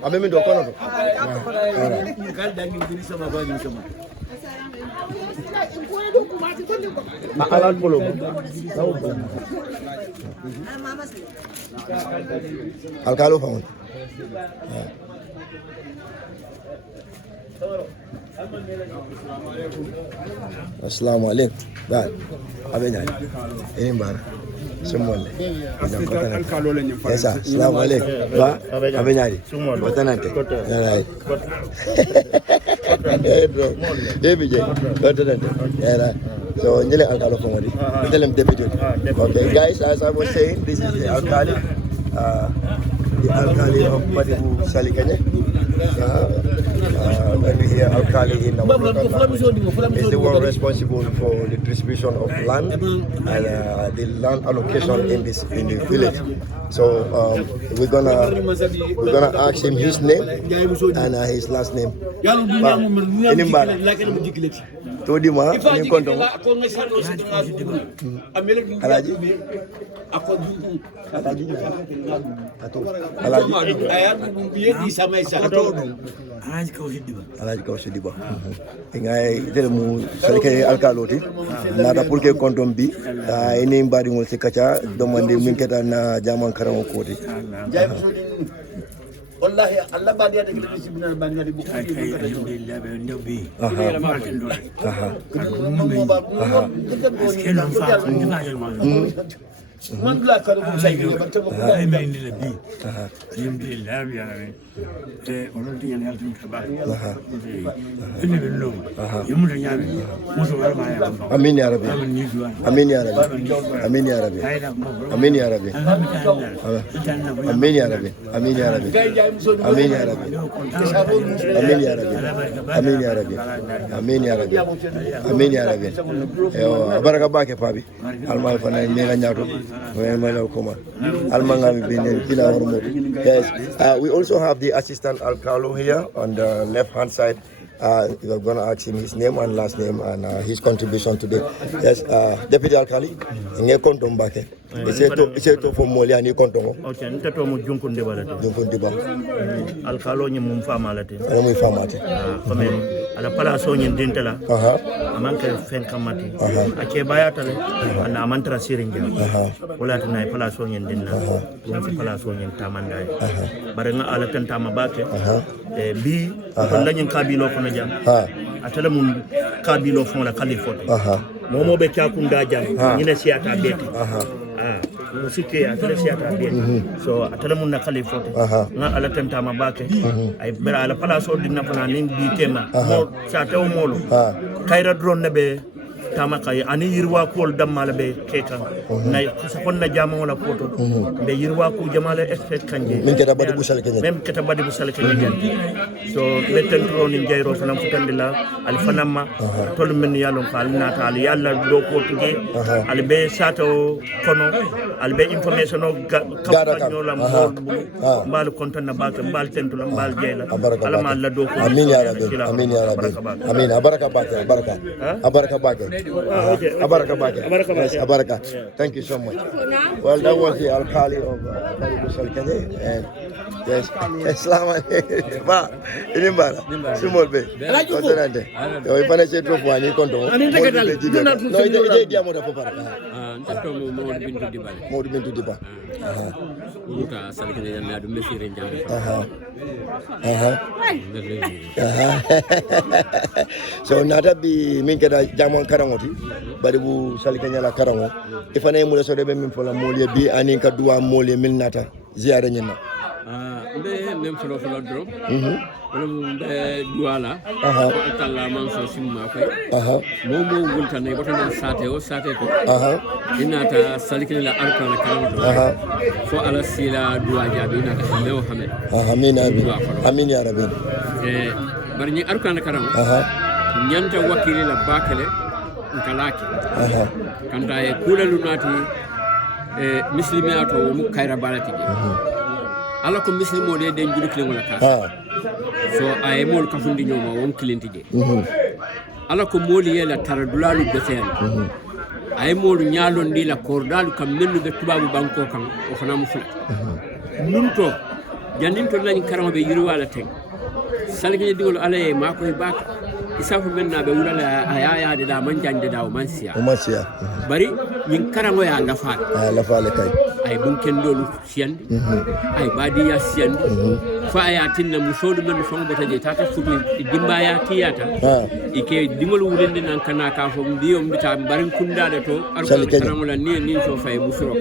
abe mi do kono to kal dangi dini sama ba ni sama alal bolo alkalo fawon assalamu alaikum ba abenya ini bar sumole alkalo le nyim esa assalamu alaikum ba abenya batanante right bro debije batanante right so nyele alkalo fawon tell them deputy okay guys, as I was saying, this is the alkali of Madibu Salikanye. When we hear alkali in our local is the one responsible for the distribution of land and the land allocation in the village. So we're gonna ask him his name and his last name. Todima ni konto alaji alaji ko sidiba ngay dele mu salike alkaloti nada pour que kontom bi ini mbadi ngol sikacha domande min keta na jaman karam koti wallahi Allah ba dia de bisibna ba ngari bu ko alhamdulillah be ndobi man la ka ko say ba te ko ay may ni le bi alhamdulillah ya rabbi te onon ti yan haltum ba ene be lo yimu da nyaami mo so wala ma ya amin ya rabbi amin ya rabbi amin ya rabbi amin ya rabbi amin ya rabbi amin ya rabbi amin ya rabbi amin ya rabbi amin ya rabbi amin ya rabbi amin ya rabbi yo baraka bake fabi almal fana ne la nyaato Yes, we also have the assistant alcalo here on the left hand side. We're going to ask him his name and last name and his contribution today. Yes, Deputy Alkali, nge kontom bake. Iseto fo moli ani kontom. Okay, ntato mo junkunde balate. Junkunde ba. Alkalo nyi mum famalate. Ala muy famate. Comme ala pala so nyi dintela. Amanka fen kamati. Ake bayatale ana amantra sirinja. Wala tana pala so nyi dinna. Wala pala so nyi tamandai. Bare nga ala tantama bake. Bi wala nyi kabilo ko jam atala mun kabilo fon la kalifoto momo be takunda jam nyina siata beti musike atala siata beti so atala mun na kalifoto nga ala tanta mabake ay bera ala pala so dinna fana nin bi tema mo siata o molo kayra drone be tama kay ani yirwa ko dammal be kekan nay sa fonna jama wala koto be yirwa ko jamala expect kanje min keta badi busal kenya même keta badi busal kenya so beten tro ni jayro fanam futandila al fanamma tol men yalon ko al nata al yalla do ko tuge al be sato kono al be information o kampanyola mbal kontana balta mbal tentula mbal jeyla ala ma la do ko amin ya rabbi amin ya rabbi amin abaraka bake abaraka bake yes abaraka thank you so much well that was the alkali of Badi Busal Kenya and yes assalamu alaikum ba inimbala simol be kotonante yo ifane cheto fwani konto no ide dia moda popara ntato Modou Bintou Diba uruta salkene na dum mesire njambe so nata bi min keda jamon karangoti Badi Busal Kenya la karango ifane mu so de be min fola moliye bi ani ka duwa moliye min nata ziare nyina mbe même folo drum wala mbe duwala talla man so simma fay momo wultane botana sate ko inata salikina la alquran kalam fo ala sila duwa jabi inata lew hamed amin ya rabbi bari ni alquran kalam nyanta wakili la bakale nkalaki kanta e kulalu nati muslimato mu kayra balati ala ko muslimo de den julu kilen wala ka so ay mol kafundi nyoma won kilinti je ala ko moli yela taradulalu beten ay mol nyalo ndi la kordalu kam mennu be tubabu banko kan o fana mu fula numto jandinto lañ karama be yiri wala tek salgi digol ala e mako e bak isafu menna be wulala ayaya de da man jande da o mansia bari nyin karango ya lafaale kay ay bunken dolu siyande ay badiya siyande fa ya tinna musodu men fon bota je tata fudu dimba ya tiyata ike dimol wulende nan kana ka fo biyo mbita barin kundade to arko la ni so fay busuro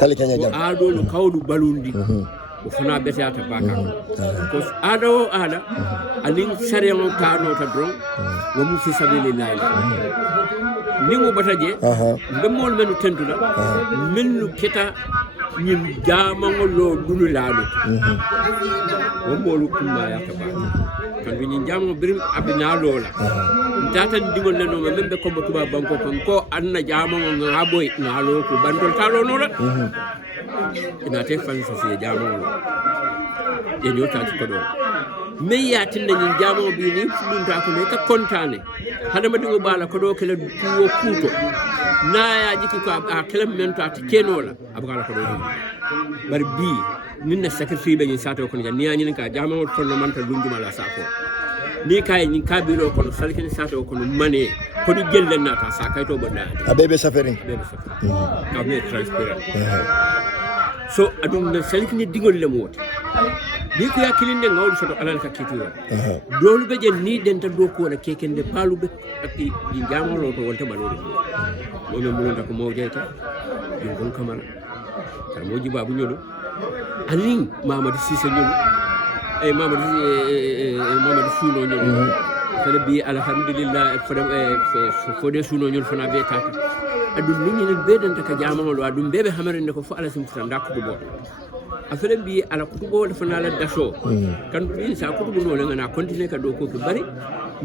sali kenya jam adolu kawdu balundi o fana betata baka ko ado ala alin sariyan kano ta dron wa mu fi sabilillah ni mo bataje ndemol menu tendula menu keta ñim jamango lo dulu laalo o molu kuma ya ka ba kan bi ñim jamango birim abina lola tata digol le no membe ko ba tuba banko ko anna jamango ngaboy ngalo ko bandol talo no la ina te fan sa fi jamango e nyota ko do me ya tinna ñim jamango bi ni fulunta ko ne ka kontane hada ma dingo bala ko do kala tuwo kuto na ya jiki ko a kelam mento at kenola abugala ko do bar bi ninna sacrifice be ni sato ko ni ani ka jama won fonno manta lunjuma la sako ni kay ni kabilo ko salkin sato ko mane ko di gelle nata sa kay to bodda abebe safering ka be transparent so adum na salkin digol le mot ni ko yakilinde ngawdu soto alal ka kitiwa dolu be je ni denta do ko la kekende palu be ati di jamolo to wonta balori mo me mulonta ko mo jeyta dum gon kamara kar mo jiba bu ñolo alin mamadou cissé ñolo ay mamadou suno ñolo fele bi alhamdulillah fode suno ñolo fana be tata adum ni ni be denta ka jamolo adum bebe hamarinde ko fu ala sim futa ndakko do afele bi ala kutubo fana la daso kan bi sa kutubo no la na continue ka do ko bari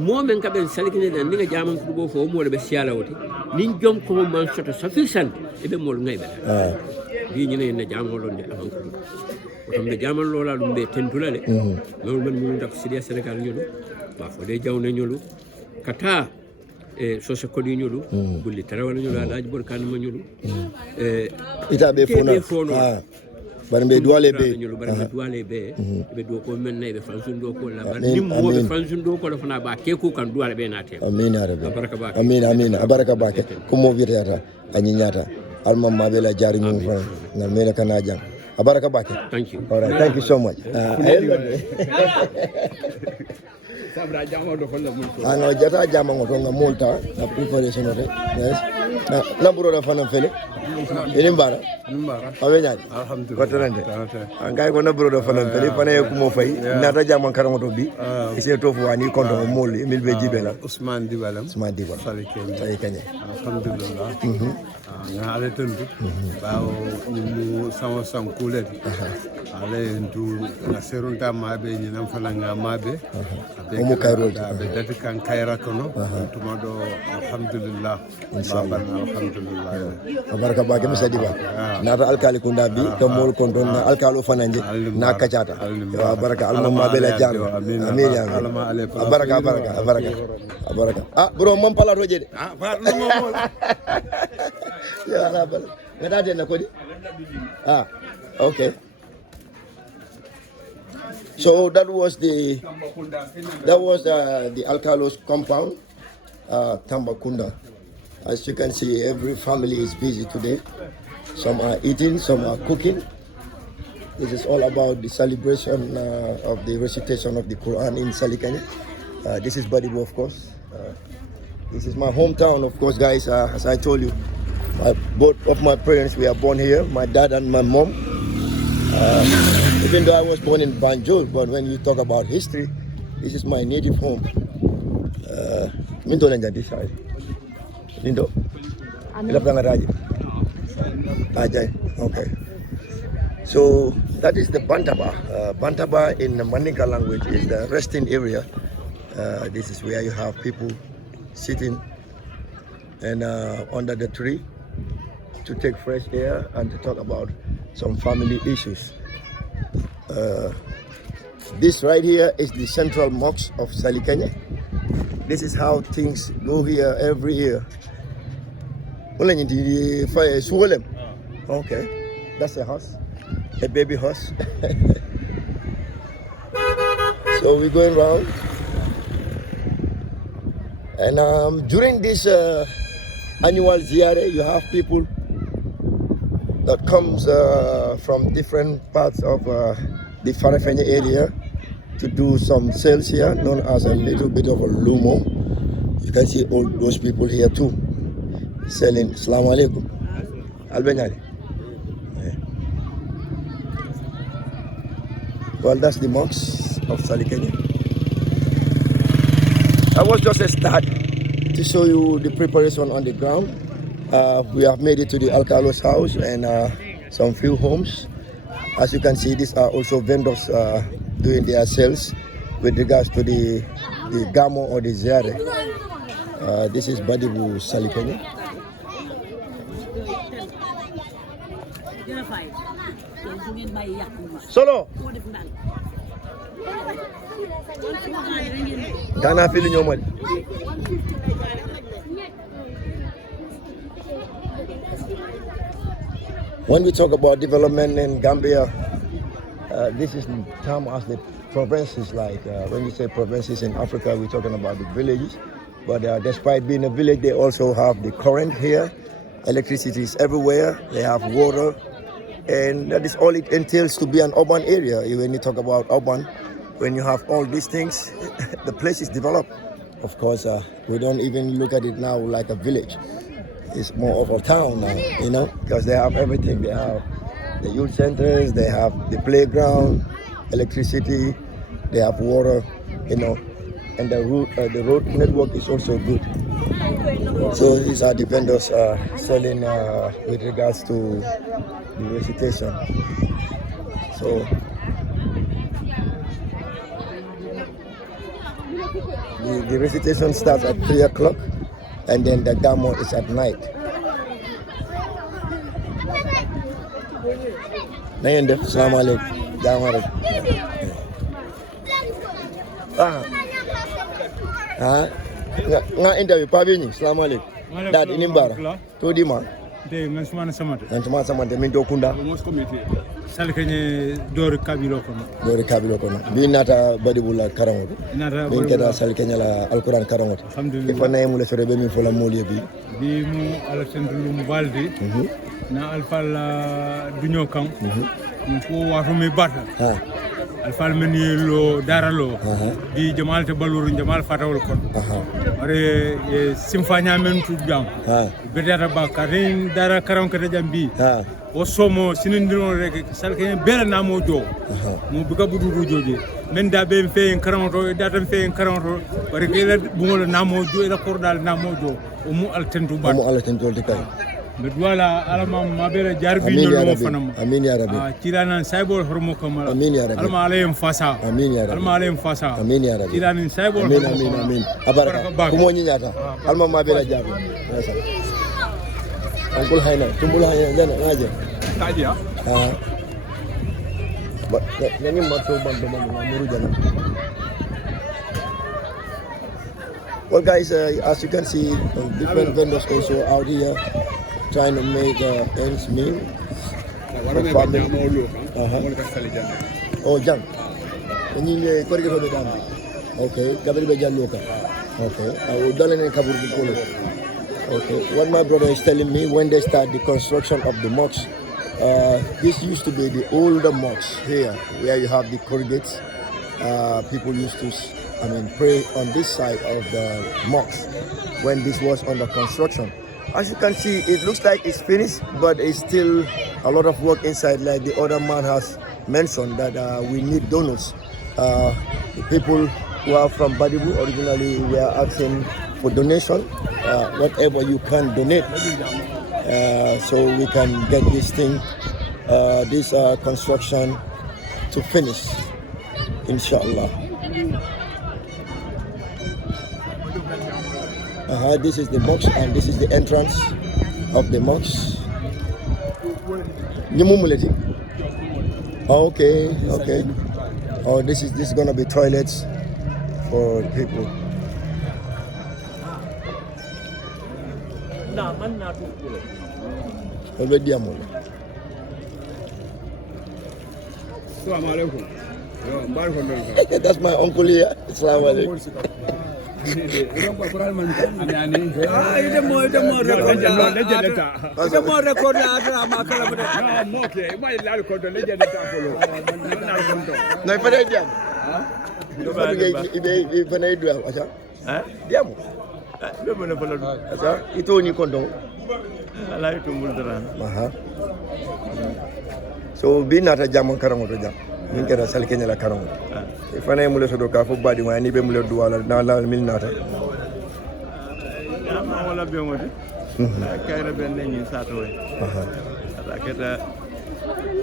mo men ka ben salikine dan ni ga jaman kutubo fo mo le be siala wote nin jom ko man soto sufficient e be mo ngay be bi ni ne jamolo de aman ko ko be jaman lola dum be tentula le non men mo ndak sidia senegal ñolu ba fo de jawne ñolu kata e sose ko di ñolu bulli tarawana ñolu alaaji bor kan ma ñolu ita be fono bari be duwale be be do ko men ne be fansun do ko la bari nim mo be fansun do ko la fana ba ke ku kan duwale be na te amin ya rabbi amin abaraka ba ke ko mo vieta anyi nyata alma ma be la jari ñu fa na mena kana jang abaraka ba ke thank you all right thank you so much sabra jamo do ko la mun ano jata jamo to nga multa na preparation of it yes na broda fana fele ini mbara abe nyaade alhamdulillah watanande angay ko na broda fana fele fana e kumo fay nata jaman karamoto bi ise to fu ani konto mol emil be jibela Ousmane Dibalam sali kenya alhamdulillah nga ale tendu bawo mu sama sankule ale ndu na serunta mabe ni nam fala nga mabe mu kayro be dati kan kayra kono tumado alhamdulillah baba alhamdulillah baraka bake musa diba nata alkali kunda bi to mol konto na alkalo fananje na kacata baraka alma mabe la jaro amin ya baraka bro mon pala roje de ya la bal ngada na kodi okay. So that was the Alkalos compound, Tambakunda. As you can see, every family is busy today. Some are eating, some are cooking. This is all about the celebration of the recitation of the Quran in Salikanya. This is Badibu, of course. This is my hometown, of course, guys. As I told you, both of my parents were born here, my dad and my mom. Even though I was born in Banjul, but when you talk about history, this is my native home. Minto nanja this side. Minto. Okay. So that is the Bantaba. Bantaba in the Mandinka language is the resting area. This is where you have people sitting and under the tree to take fresh air and to talk about some family issues. This right here is the central mosque of Salikanya. This is how things go here every year. Okay, that's a horse, a baby horse. So we're going around, and during this annual ziyarah, you have people that comes from different parts of the Farafenya area to do some sales here, known as a little bit of a lumo. You can see all those people here too, selling. Assalamu alaikum. Albenyali. Well, that's the mosque of Salikenya. That was just a start to show you the preparation on the ground. We have made it to the Alkalos house and some few homes. As you can see, these are also vendors doing their sales with regards to the gamo or the ziare. This is Badibu Salikenya. Solo. Ghana feeling your money. When we talk about development in Gambia, this is termed as the provinces. Like when you say provinces in Africa, we're talking about the villages. But despite being a village, they also have the current here. Electricity is everywhere. They have water. And that is all it entails to be an urban area. When you talk about urban, when you have all these things, the place is developed. Of course, we don't even look at it now like a village. It's more of a town now, you know, because they have everything. They have the youth centers, they have the playground, electricity, they have water, you know, and the road network is also good. So these are the vendors selling with regards to the recitation. So the recitation starts at 3 o'clock. And then the gamo is at night. Nayende, assalamu alaikum. Gamo. Nga interview pa bini, assalamu alaikum. Dad inimbara. To di man. De ngansumana samate. Ngansumana samate min do kunda. Salikenya dori kabilo kono. Dori kabilo kono. Bi nata badibula karango. Nata min keda Salikenya la alquran karango. Alhamdulillah. Ifa nay mu le sore be min fola moliye bi. Bi mu alexandru mu valdi. Na alfala dunyo kan. Mu ko wa mi bata. alfal men lo daralo di jamal te baluru jamal fatawol kon are simfanya men tu jam bedata ba kadin dara karam kata jambi o somo sinindiro rek salke bela namo jo mo buga budu joje men da be fe en karanto data fe en karanto bare gela bungol namo jo ila kordal namo jo o mu altentu ba mo altentu de kay be duala alama mabere jarbi nyolo fanam amin ya rabbi tirana saybol hormo kamala amin ya rabbi alama alayhim fasa amin ya rabbi alama alayhim fasa amin ya rabbi tirana saybol amin abaraka kumo nyata alma mabere jarbi angkul hayna tumbul hayna jana ngaje taji ha ba nani mato bando muru jana. Well guys, as you can see, different vendors also out here trying to make ends meet for family. Oh, jam. Ini korige ko bedam. Okay, kabel be jam loka. Okay, I will done in kabur di polo. Okay, what my brother is telling me, when they start the construction of the mosque, this used to be the older mosque here, where you have the corrugates. People used to, pray on this side of the mosque when this was under construction. As you can see, it looks like it's finished, but it's still a lot of work inside. Like the other man has mentioned, that we need donors. The people who are from Badibu originally were asking for donation, whatever you can donate, so we can get this thing, this construction to finish, inshallah. This is the mosque and this is the entrance of the mosque. Oh, okay. Oh, this is gonna be toilets for people. That's my uncle here. Assalamu alaikum. So bin ata jamon karango to jam min kera sal kenya la karango e fana mule so do ka fo badi wani be mule duwala na la min nata ma wala be ngodi kayra ben ni sato we ata keta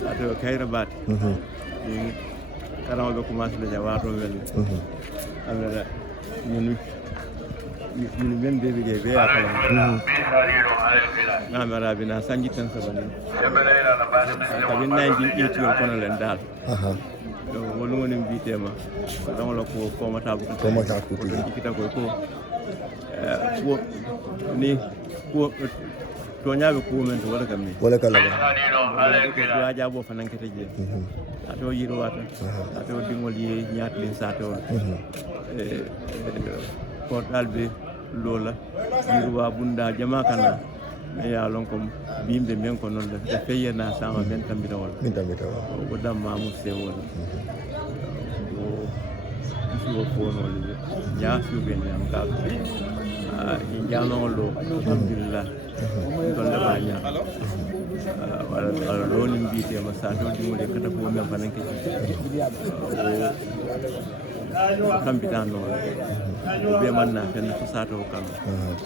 ato kayra bat ni karango be commence le jawato wel amela ñun men de be akala na mara bina sangi tan sabani kabin 1980 kono len dal do wonu woni bitema dama la ko mata bu ko kita ko ko ni ko to nyaabe ko men to wala kam ni wala kala ko do aja bo fanan kete je ato yiro wata ato dingol yi nyaat len sato ko dalbe lola yirwa bunda jama kana me ya lon ko bimbe men ko non da feyena sama ben tambita wala ko damma mu sewol do ko ko no le ya su ben yam ka jano lo alhamdulillah don le banya wala lo ni mbite ma sa do di mo de kata ko men fanan ke kambitano be manna fen ko sato kanu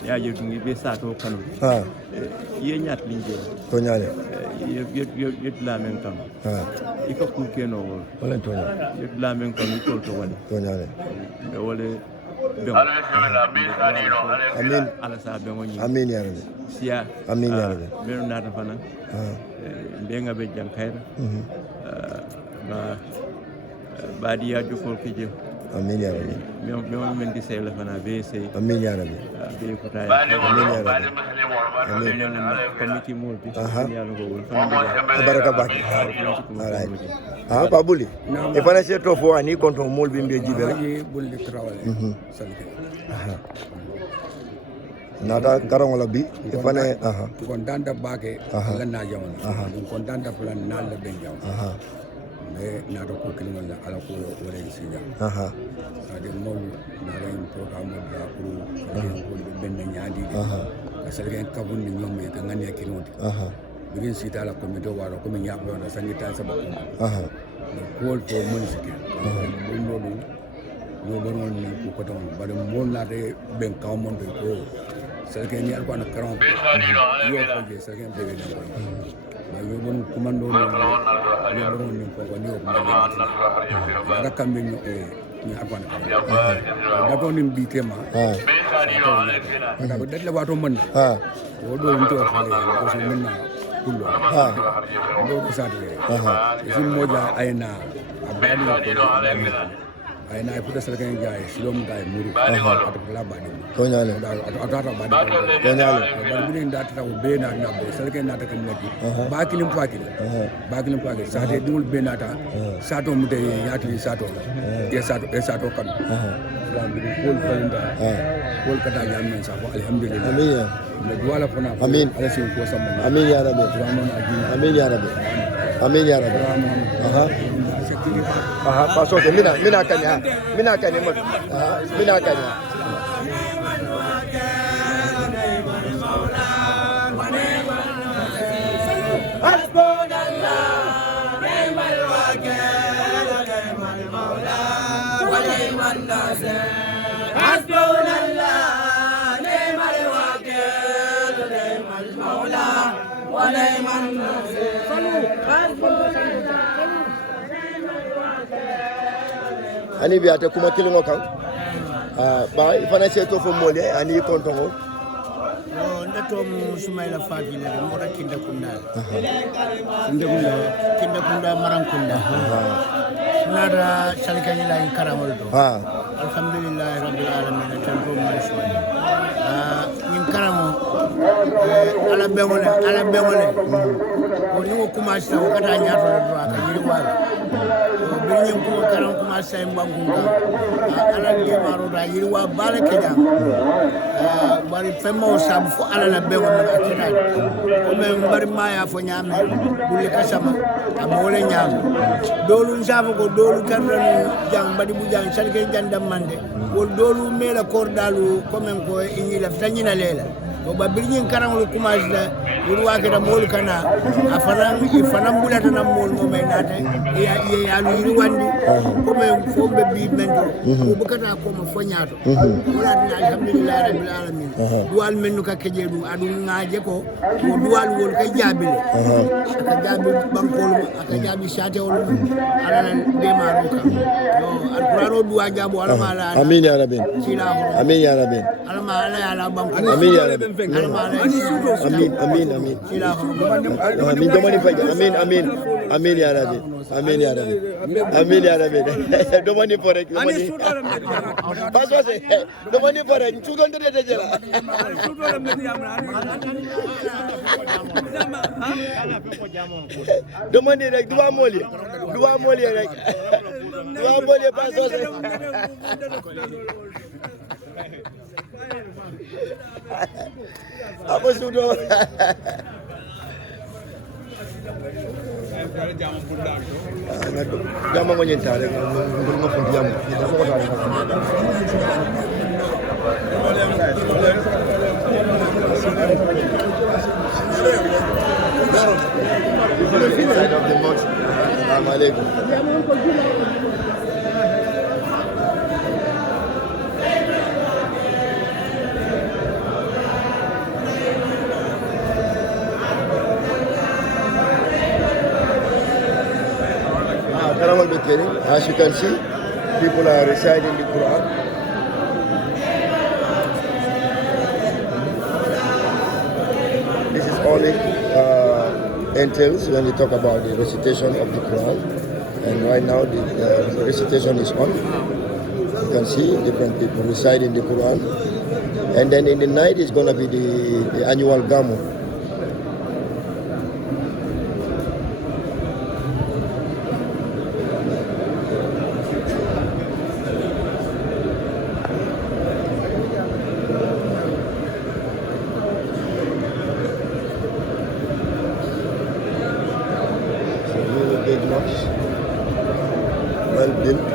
ya je ngi be sato kanu ye nyat linje to nyaale ye la men kanu iko ku keno wol wala to ye la men kanu to wala to nyaale be wala amin ala sa be ngoni amin ya rabbi sia amin ya rabbi be na ta fana be nga be jang kayra ba badiya jofol ke je amin ya rabbi men di sey la fana be sey amin ya rabbi be ko tay amin ya rabbi amin committee multi ya lo gol baraka baki alright babuli e fana se to fo ani konto mol bi mbe jibe la bulli trawale nada karangola bi e fana kon danda bake la na jamon kon danda plan na la ben jam mais naata ko kilimo la ala ko wala sija ade mol na ren programme da ko ben nyaadi ka selgen kabun ni ñom e ka ngani kilimo birin sita la komito waro ko mi ñabo na sangita sa bakko ko to mon sike no bonon ni ko ton bare mon na de ben ka mon de ko selgen ni alko na karon yo ko je selgen be ni ma yo bon commando ni yo bonon ni ko ni ko ma da kambe ni ni alko na da to ni bi tema da ba dat la wato man o do ni to xale ko so min na kullo do ko sa de isi moja aina abali ko aina iputa serkan jay silom gay muru ato la bani ko nyale atata bani ko nyale bani bin da ta be na na be serkan na ta kan nati bakilim pakili sa de dul be na ta sa to mu de yati sa to ya sa to kan lam bi kol falinda kol kata jamin sa ko alhamdulillah amin me duwala fona amin ala sin ko sama amin ya rabbi amin ya rabbi amin ya rabbi paso ke mina kanya mo mina kanya ani biata kuma kilingo kan ba ifana seto fo mole ani kontongo ndato mu sumaila fagile de mora kinda kunda marankunda nada shalikani la karamol do alhamdulillah rabbil alamin tanto ma shwani nin karamo ala bengole woni ko commencé o kata nyaato do aka yiri wala birnin ko karam commencé mbangunga ala de maro da yiri wa bala kenya bari femo sabu fo ala la bengo na akita ko me bari maya fo nyame bulle kasama amole nyam dolu njabu ko dolu tarranu jang badi bu jang salke jandam mande wol dolu mela kordalu ko men ko inyi la tanyina lela ko ba birnin karam lu commencé da yiri wa ke da mol kana afanam bulata na mol mo me nate ya lu yiri wandi ko me fo be bi mendo ko bukata ko mo fo nyaato wala dina alhamdulillah rabbil alamin duwal mennu ka kejedu adu ngaaje ko duwal wol kay jabile aka jabi bankol aka jabi shate wol ala de maru ka yo alqur'ano duwa jabo ala mala amin ya rabbi amin ya rabbi ala mala ala bankol amin ya rabbi amin amin domani faja amin ya rabbi amin ya rabbi domani pore domani paso se domani pore chudon de jela domani rek duwa moli rek duwa moli paso se apa sudah jam mo ñen tare ngul ma fo jam dafa ko dal side of the mosque. Assalamu alaikum. As you can see, people are reciting the Quran. This is all it entails when we talk about the recitation of the Quran. And right now the recitation is on. You can see different people reciting the Quran. And then in the night is going to be the annual Gamu. well built.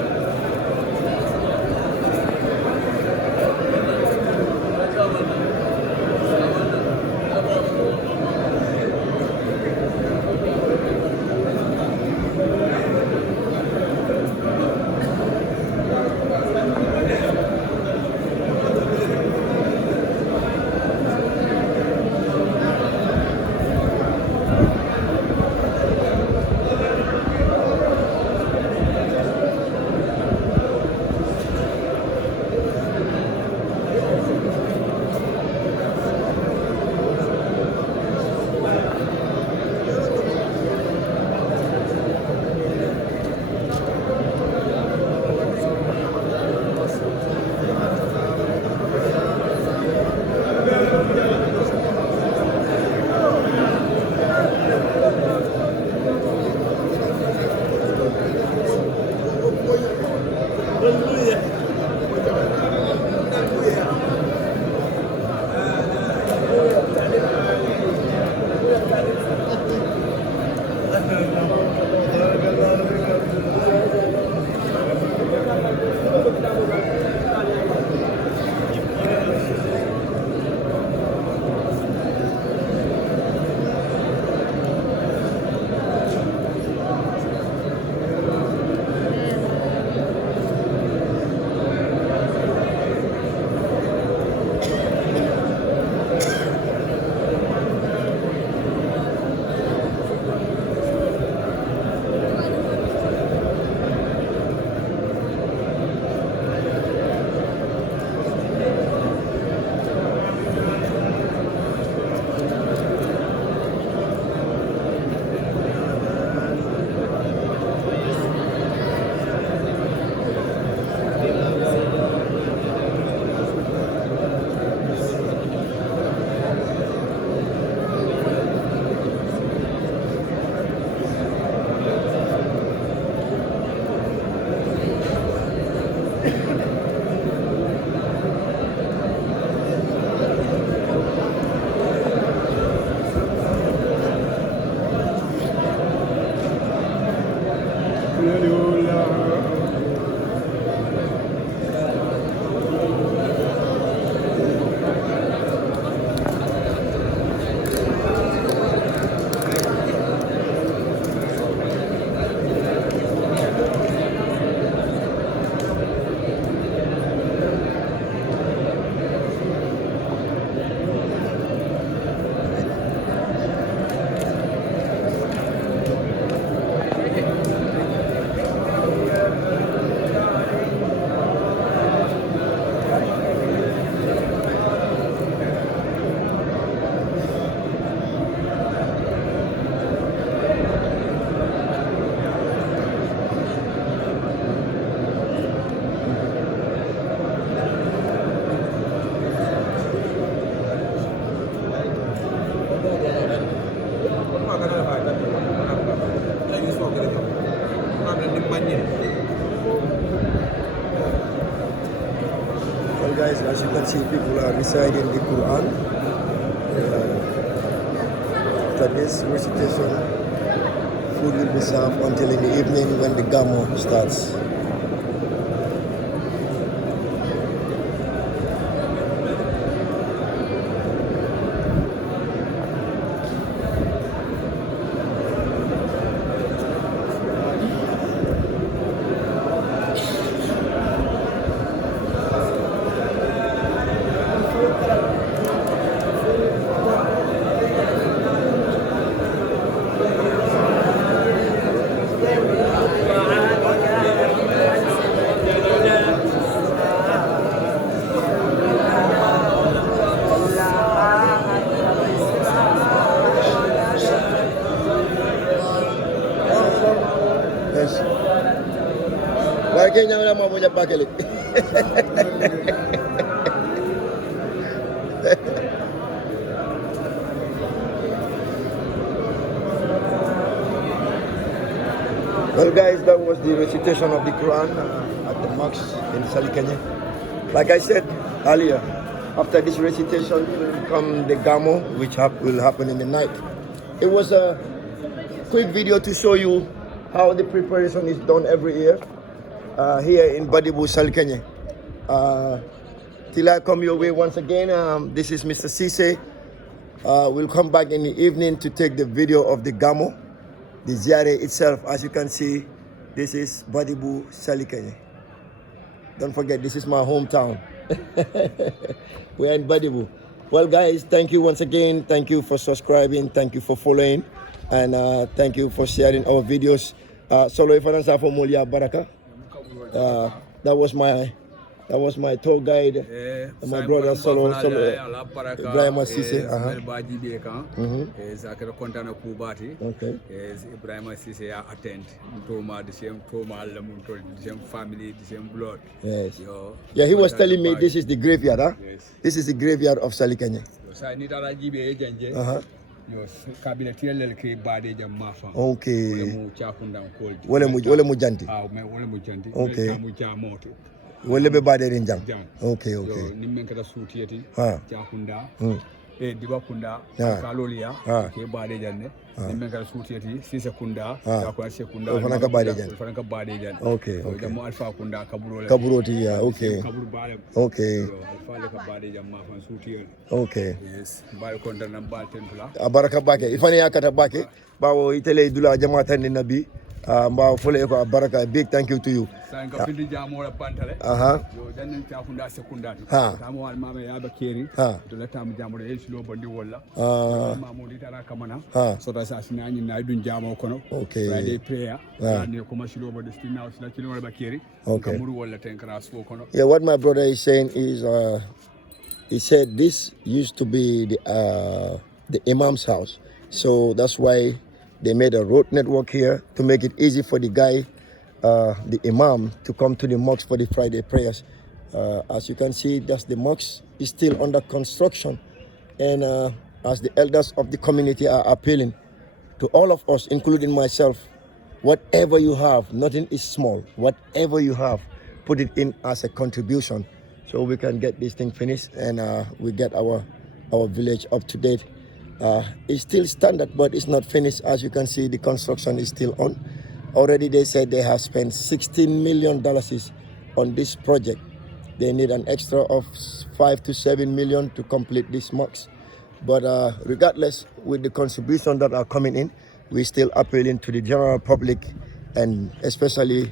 Well guys, as you can see, people are reciting the Quran. After this recitation, food will be served until in the evening when the Gamo starts. Kenya wala mamoja bakele. Well guys, that was the recitation of the Quran at the mosque in Salikanye. Like I said earlier, after this recitation will come the Gamo, which will happen in the night. It was a quick video to show you how the preparation is done every year. here in Badibu, Salkenye. Till I come your way once again, this is Mr. Cisse. We'll come back in the evening to take the video of the Gamo, the Ziare itself. As you can see, this is Badibu, Salkenye. Don't forget, this is my hometown. We're in Badibu. Well, guys, thank you once again. Thank you for subscribing. Thank you for following. And thank you for sharing our videos. Solo Ifaransa for Molia Baraka. That was my tour guide. My brother Solo Ibrahim Cisse. Okay. Ibrahim Cisse attend. The same family, the same blood. Yes. Yeah, he was telling me this is the graveyard, huh? Yes. This is the graveyard of Salkenye. Okay. Wale mujanti. Okay. Wale be bade rinjang. Okay, okay. Dibakunda, Kalolia, Bade Jane, Nimenka Sutiati, Sisekunda, Sekunda, Franka Badejan. Okay, okay. Alpha Kunda, Kaburoti, yeah, okay. Okay. Okay. Yes, Balkonda and Baltempla. Abaraka Bake, if I akata Bake, Bawo Itele Dula Jamatan in Nabi, Bao Foleko Baraka, big thank you to you. Okay. Yeah, what my brother is saying is he said this used to be the Imam's house, so that's why they made a road network here to make it easy for the guy, the Imam, to come to the mosque for the Friday prayers. As you can see, that's the mosque is still under construction, and as the elders of the community are appealing to all of us, including myself, whatever you have, nothing is small. Whatever you have, put it in as a contribution, so we can get this thing finished and we get our village up to date. It's still standard, but it's not finished. As you can see, the construction is still on. Already they said they have spent $16 million on this project. They need an extra of 5 to 7 million to complete this mosque. But regardless, with the contributions that are coming in, we're still appealing to the general public, and especially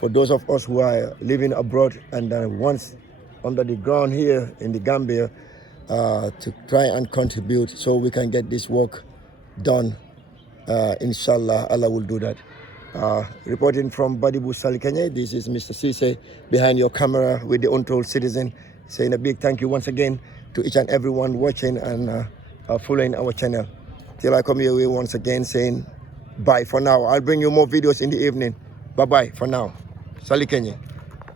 for those of us who are living abroad and once under the ground here in the Gambia, to try and contribute so we can get this work done. Inshallah, Allah will do that. Reporting from Badibu, Salkenye, this is Mr. Cisse behind your camera with the Untold Citizen, saying a big thank you once again to each and everyone watching and following our channel. Till I come your way once again, saying bye for now. I'll bring you more videos in the evening. Bye-bye for now. Salkenye.